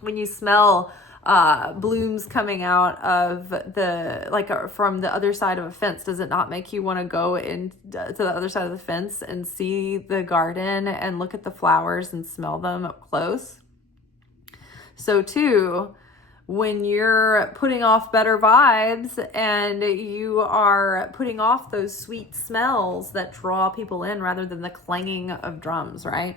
When you smell blooms coming out of from the other side of a fence, does it not make you want to go to the other side of the fence and see the garden and look at the flowers and smell them up close? So too, when you're putting off better vibes and you are putting off those sweet smells that draw people in rather than the clanging of drums, right?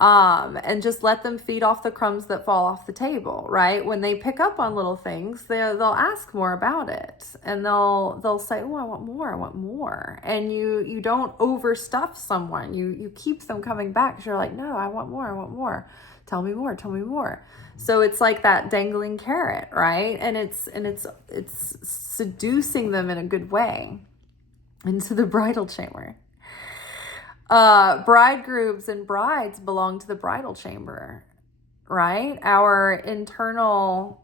And just let them feed off the crumbs that fall off the table, right? When they pick up on little things, they'll ask more about it, and they'll say, oh, I want more. And you don't overstuff someone. You keep them coming back because you're like, no, I want more. Tell me more. So it's like that dangling carrot, right? And it's seducing them in a good way into the bridal chamber. Bridegrooms and brides belong to the bridal chamber, right? Our internal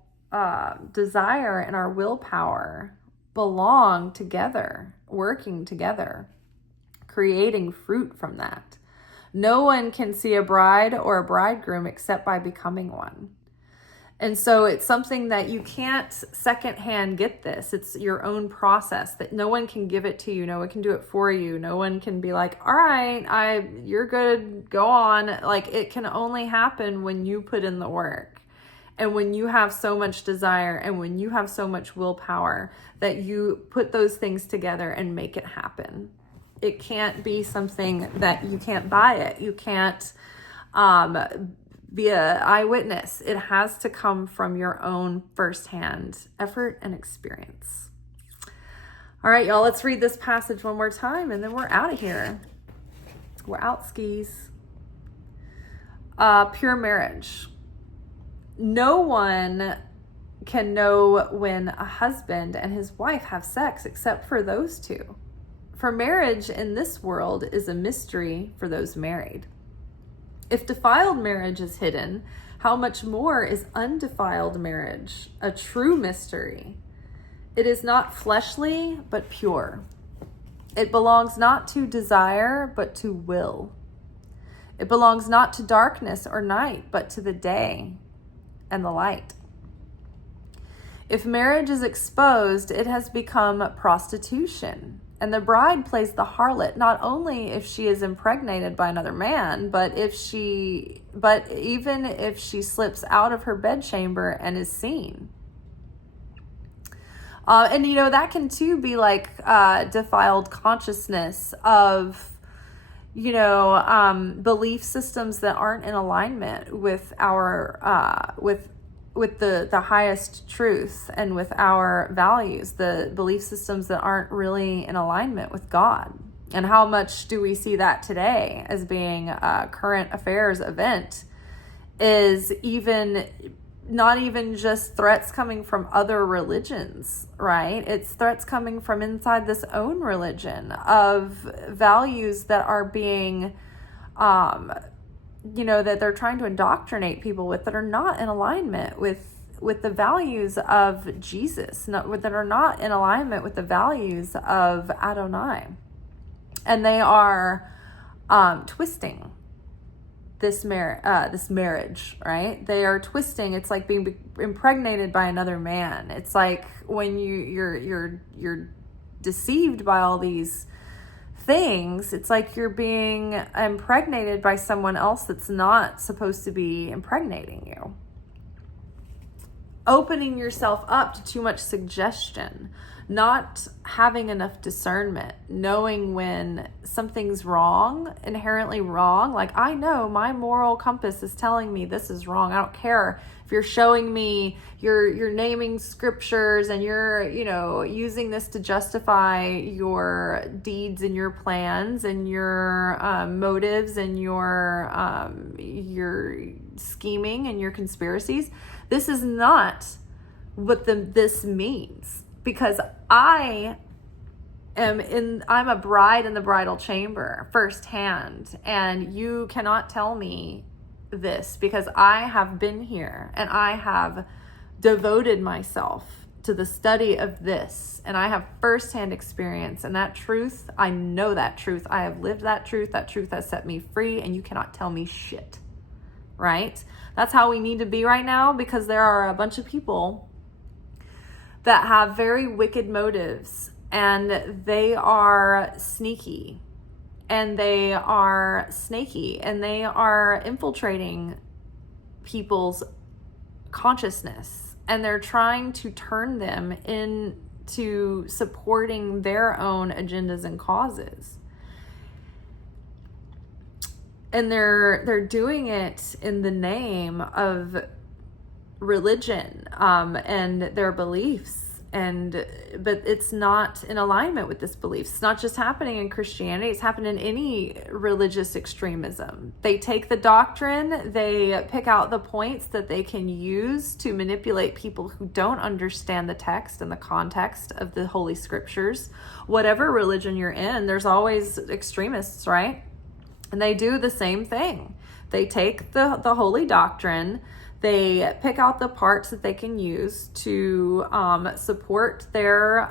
desire and our willpower belong together, working together, creating fruit from that. No one can see a bride or a bridegroom except by becoming one. And so it's something that you can't secondhand get this. It's your own process that no one can give it to you. No one can do it for you. No one can be like, all right, you're good, go on. Like, it can only happen when you put in the work and when you have so much desire and when you have so much willpower that you put those things together and make it happen. It can't be something that you can't buy it. You can't, be an eyewitness. It has to come from your own firsthand effort and experience. All right, y'all, let's read this passage one more time and then we're out of here. We're out skis. Pure marriage. No one can know when a husband and his wife have sex except for those two. For marriage in this world is a mystery for those married. If defiled marriage is hidden, how much more is undefiled marriage a true mystery? It is not fleshly, but pure. It belongs not to desire, but to will. It belongs not to darkness or night, but to the day and the light. If marriage is exposed, it has become prostitution. And the bride plays the harlot, not only if she is impregnated by another man, but even if she slips out of her bedchamber and is seen. And, that can too be like defiled consciousness of, belief systems that aren't in alignment with our, with the highest truth and with our values, the belief systems that aren't really in alignment with God. And how much do we see that today as being a current affairs event is not even just threats coming from other religions, right? It's threats coming from inside this own religion of values that are being, that they're trying to indoctrinate people with, that are not in alignment with the values of Jesus, that are not in alignment with the values of Adonai. And they are twisting this marriage, right? They are twisting. It's like being impregnated by another man. It's like when you're deceived by all these things. It's like you're being impregnated by someone else that's not supposed to be impregnating you. Opening yourself up to too much suggestion, not having enough discernment, knowing when something's wrong, inherently wrong. Like, I know my moral compass is telling me this is wrong. I don't care if you're showing me, you're naming scriptures and you're, using this to justify your deeds and your plans and your motives and your scheming and your conspiracies. This is not what this means. Because I'm a bride in the bridal chamber firsthand, and you cannot tell me this because I have been here and I have devoted myself to the study of this, and I have firsthand experience, and that truth, I know that truth. I have lived that truth has set me free, and you cannot tell me shit, right? That's how we need to be right now, because there are a bunch of people that have very wicked motives, and they are sneaky, and they are snaky, and they are infiltrating people's consciousness, and they're trying to turn them into supporting their own agendas and causes. And they're doing it in the name of religion and their beliefs, but it's not in alignment with this belief. It's not just happening in Christianity, it's happening in any religious extremism. They take the doctrine, they pick out the points that they can use to manipulate people who don't understand the text and the context of the Holy Scriptures. Whatever religion you're in, there's always extremists, right? And they do the same thing. They take the holy doctrine, they pick out the parts that they can use to support their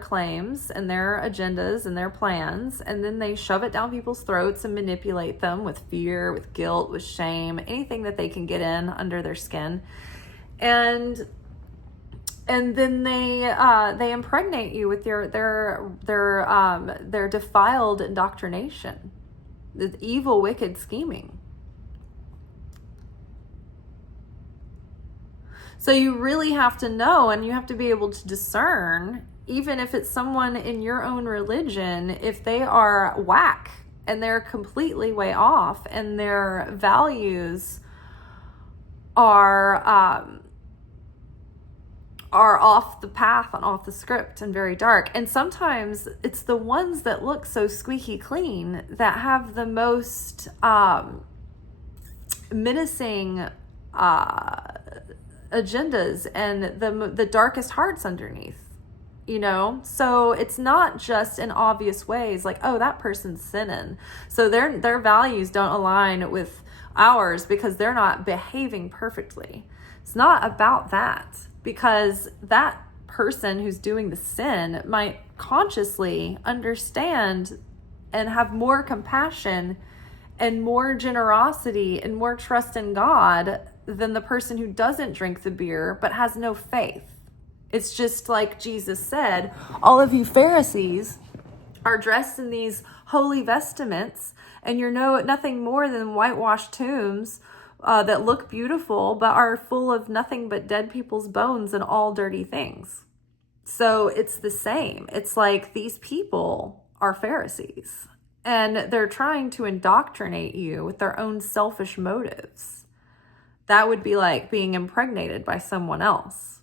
claims and their agendas and their plans, and then they shove it down people's throats and manipulate them with fear, with guilt, with shame, anything that they can get in under their skin, and then they impregnate you with their defiled indoctrination, the evil, wicked scheming. So you really have to know, and you have to be able to discern, even if it's someone in your own religion, if they are whack and they're completely way off and their values are off the path and off the script and very dark. And sometimes it's the ones that look so squeaky clean that have the most menacing agendas and the darkest hearts underneath, so it's not just in obvious ways like, oh, that person's sinning, so their values don't align with ours because they're not behaving perfectly. It's not about that, because that person who's doing the sin might consciously understand and have more compassion and more generosity and more trust in God than the person who doesn't drink the beer but has no faith. It's just like Jesus said, all of you Pharisees are dressed in these holy vestments, and you're nothing more than whitewashed tombs that look beautiful but are full of nothing but dead people's bones and all dirty things. So it's the same. It's like these people are Pharisees, and they're trying to indoctrinate you with their own selfish motives. That would be like being impregnated by someone else,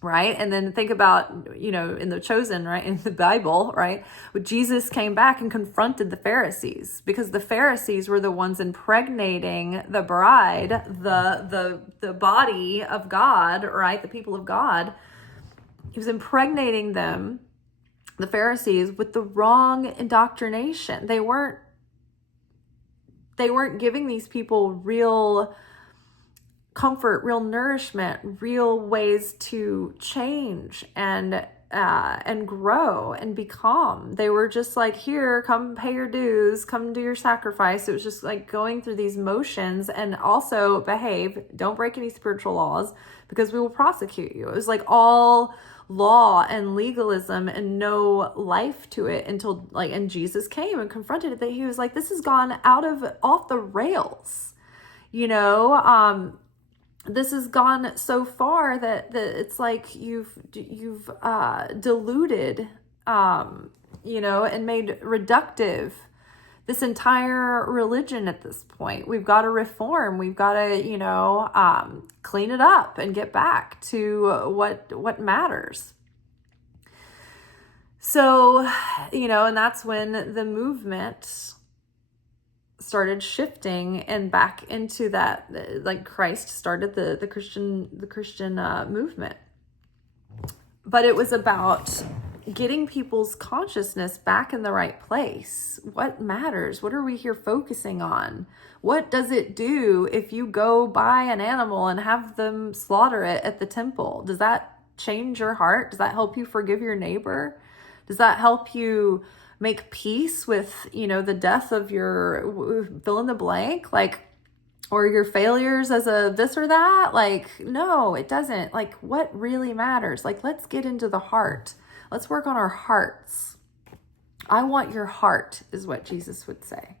right? And then think about, in the Chosen, right, in the Bible, right, when Jesus came back and confronted the Pharisees, because the Pharisees were the ones impregnating the bride, the body of God, right, the people of God. He was impregnating them, the Pharisees, with the wrong indoctrination. They weren't giving these people real comfort, real nourishment, real ways to change and grow and become. They were just like, here, come pay your dues, come do your sacrifice. It was just like going through these motions, and also behave, don't break any spiritual laws because we will prosecute you. It was like all law and legalism and no life to it until and Jesus came and confronted it. That he was like, this has gone off the rails, this has gone so far that it's like you've diluted, and made reductive this entire religion at this point. We've got to reform. We've got to, clean it up and get back to what matters. So, and that's when the movement started shifting and back into that, like Christ started the Christian movement. But it was about getting people's consciousness back in the right place. What matters? What are we here focusing on? What does it do if you go buy an animal and have them slaughter it at the temple? Does that change your heart? Does that help you forgive your neighbor? Does that help you make peace with, the death of your fill in the blank, or your failures as a this or that? No, it doesn't. What really matters? Let's get into the heart. Let's work on our hearts. I want your heart, is what Jesus would say.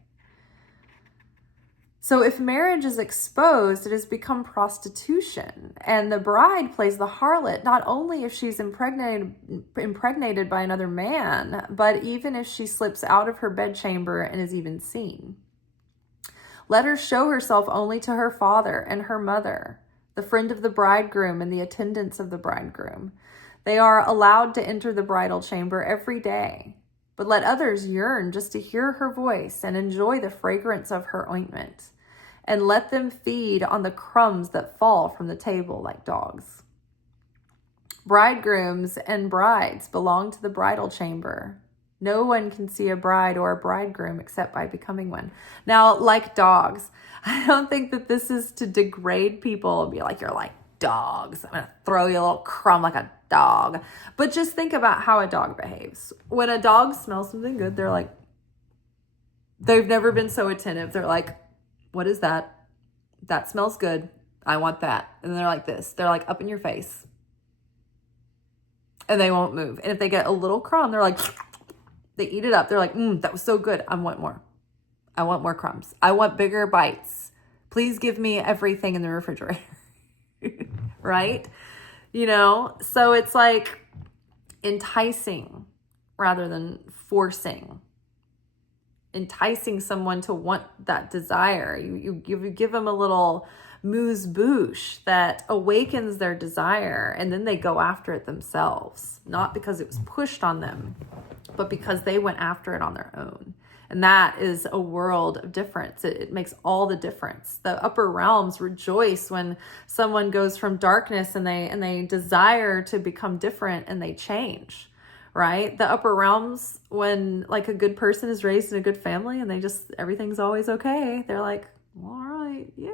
So if marriage is exposed, it has become prostitution. And the bride plays the harlot, not only if she's impregnated by another man, but even if she slips out of her bedchamber and is even seen. Let her show herself only to her father and her mother, the friend of the bridegroom and the attendants of the bridegroom. They are allowed to enter the bridal chamber every day, but let others yearn just to hear her voice and enjoy the fragrance of her ointment, and let them feed on the crumbs that fall from the table like dogs. Bridegrooms and brides belong to the bridal chamber. No one can see a bride or a bridegroom except by becoming one. Now, like dogs, I don't think that this is to degrade people and be like, you're like dogs. I'm going to throw you a little crumb like a dog. But just think about how a dog behaves. When a dog smells something good, they've never been so attentive. They're like, what is that? That smells good. I want that. And they're like this. They're like up in your face. And they won't move. And if they get a little crumb, they're like, they eat it up. They're like, that was so good. I want more. I want more crumbs. I want bigger bites. Please give me everything in the refrigerator. Right? So it's like enticing rather than forcing. Enticing someone to want that desire. You give them a little amuse-bouche that awakens their desire, and then they go after it themselves, not because it was pushed on them, but because they went after it on their own. And that is a world of difference. It makes all the difference. The upper realms rejoice when someone goes from darkness and they desire to become different and they change, right? The upper realms, when like a good person is raised in a good family and everything's always okay, they're like, all right, yay.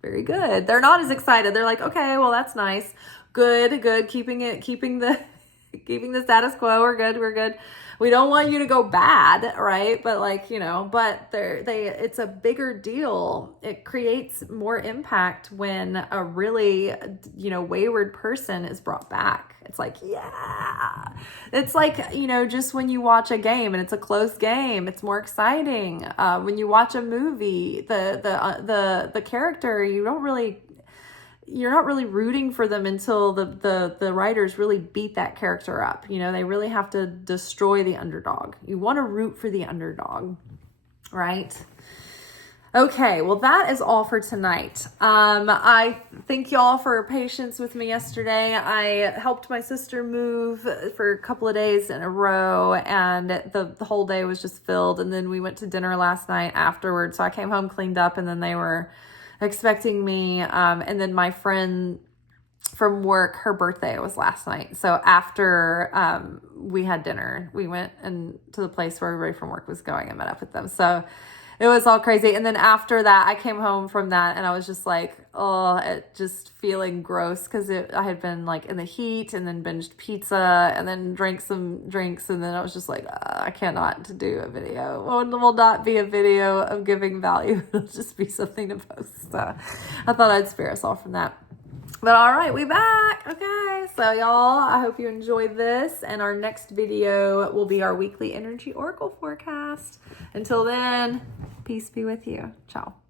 Very good. They're not as excited. They're like, okay, well, that's nice. Good. Keeping the status quo. We're good. We don't want you to go bad, right? But but it's a bigger deal. It creates more impact when a really, wayward person is brought back. It's like, yeah. It's like, just when you watch a game and it's a close game, it's more exciting. When you watch a movie, the character, you don't really, you're not really rooting for them until the writers really beat that character up. You know, they really have to destroy the underdog. You want to root for the underdog, right? Okay, well, that is all for tonight. I thank y'all for patience with me yesterday. I helped my sister move for a couple of days in a row, and the whole day was just filled. And then we went to dinner last night afterwards. So I came home, cleaned up, and then they were expecting me. And then my friend from work, her birthday was last night. So after we had dinner, we went to the place where everybody from work was going and met up with them. So it was all crazy. And then after that, I came home from that and I was just like, just feeling gross because I had been like in the heat and then binged pizza and then drank some drinks. And then I was just like, I cannot do a video. It will not be a video of giving value. It'll just be something to post. So I thought I'd spare us all from that. But all right, we back. Okay, so y'all, I hope you enjoyed this. And our next video will be our weekly energy oracle forecast. Until then, peace be with you. Ciao.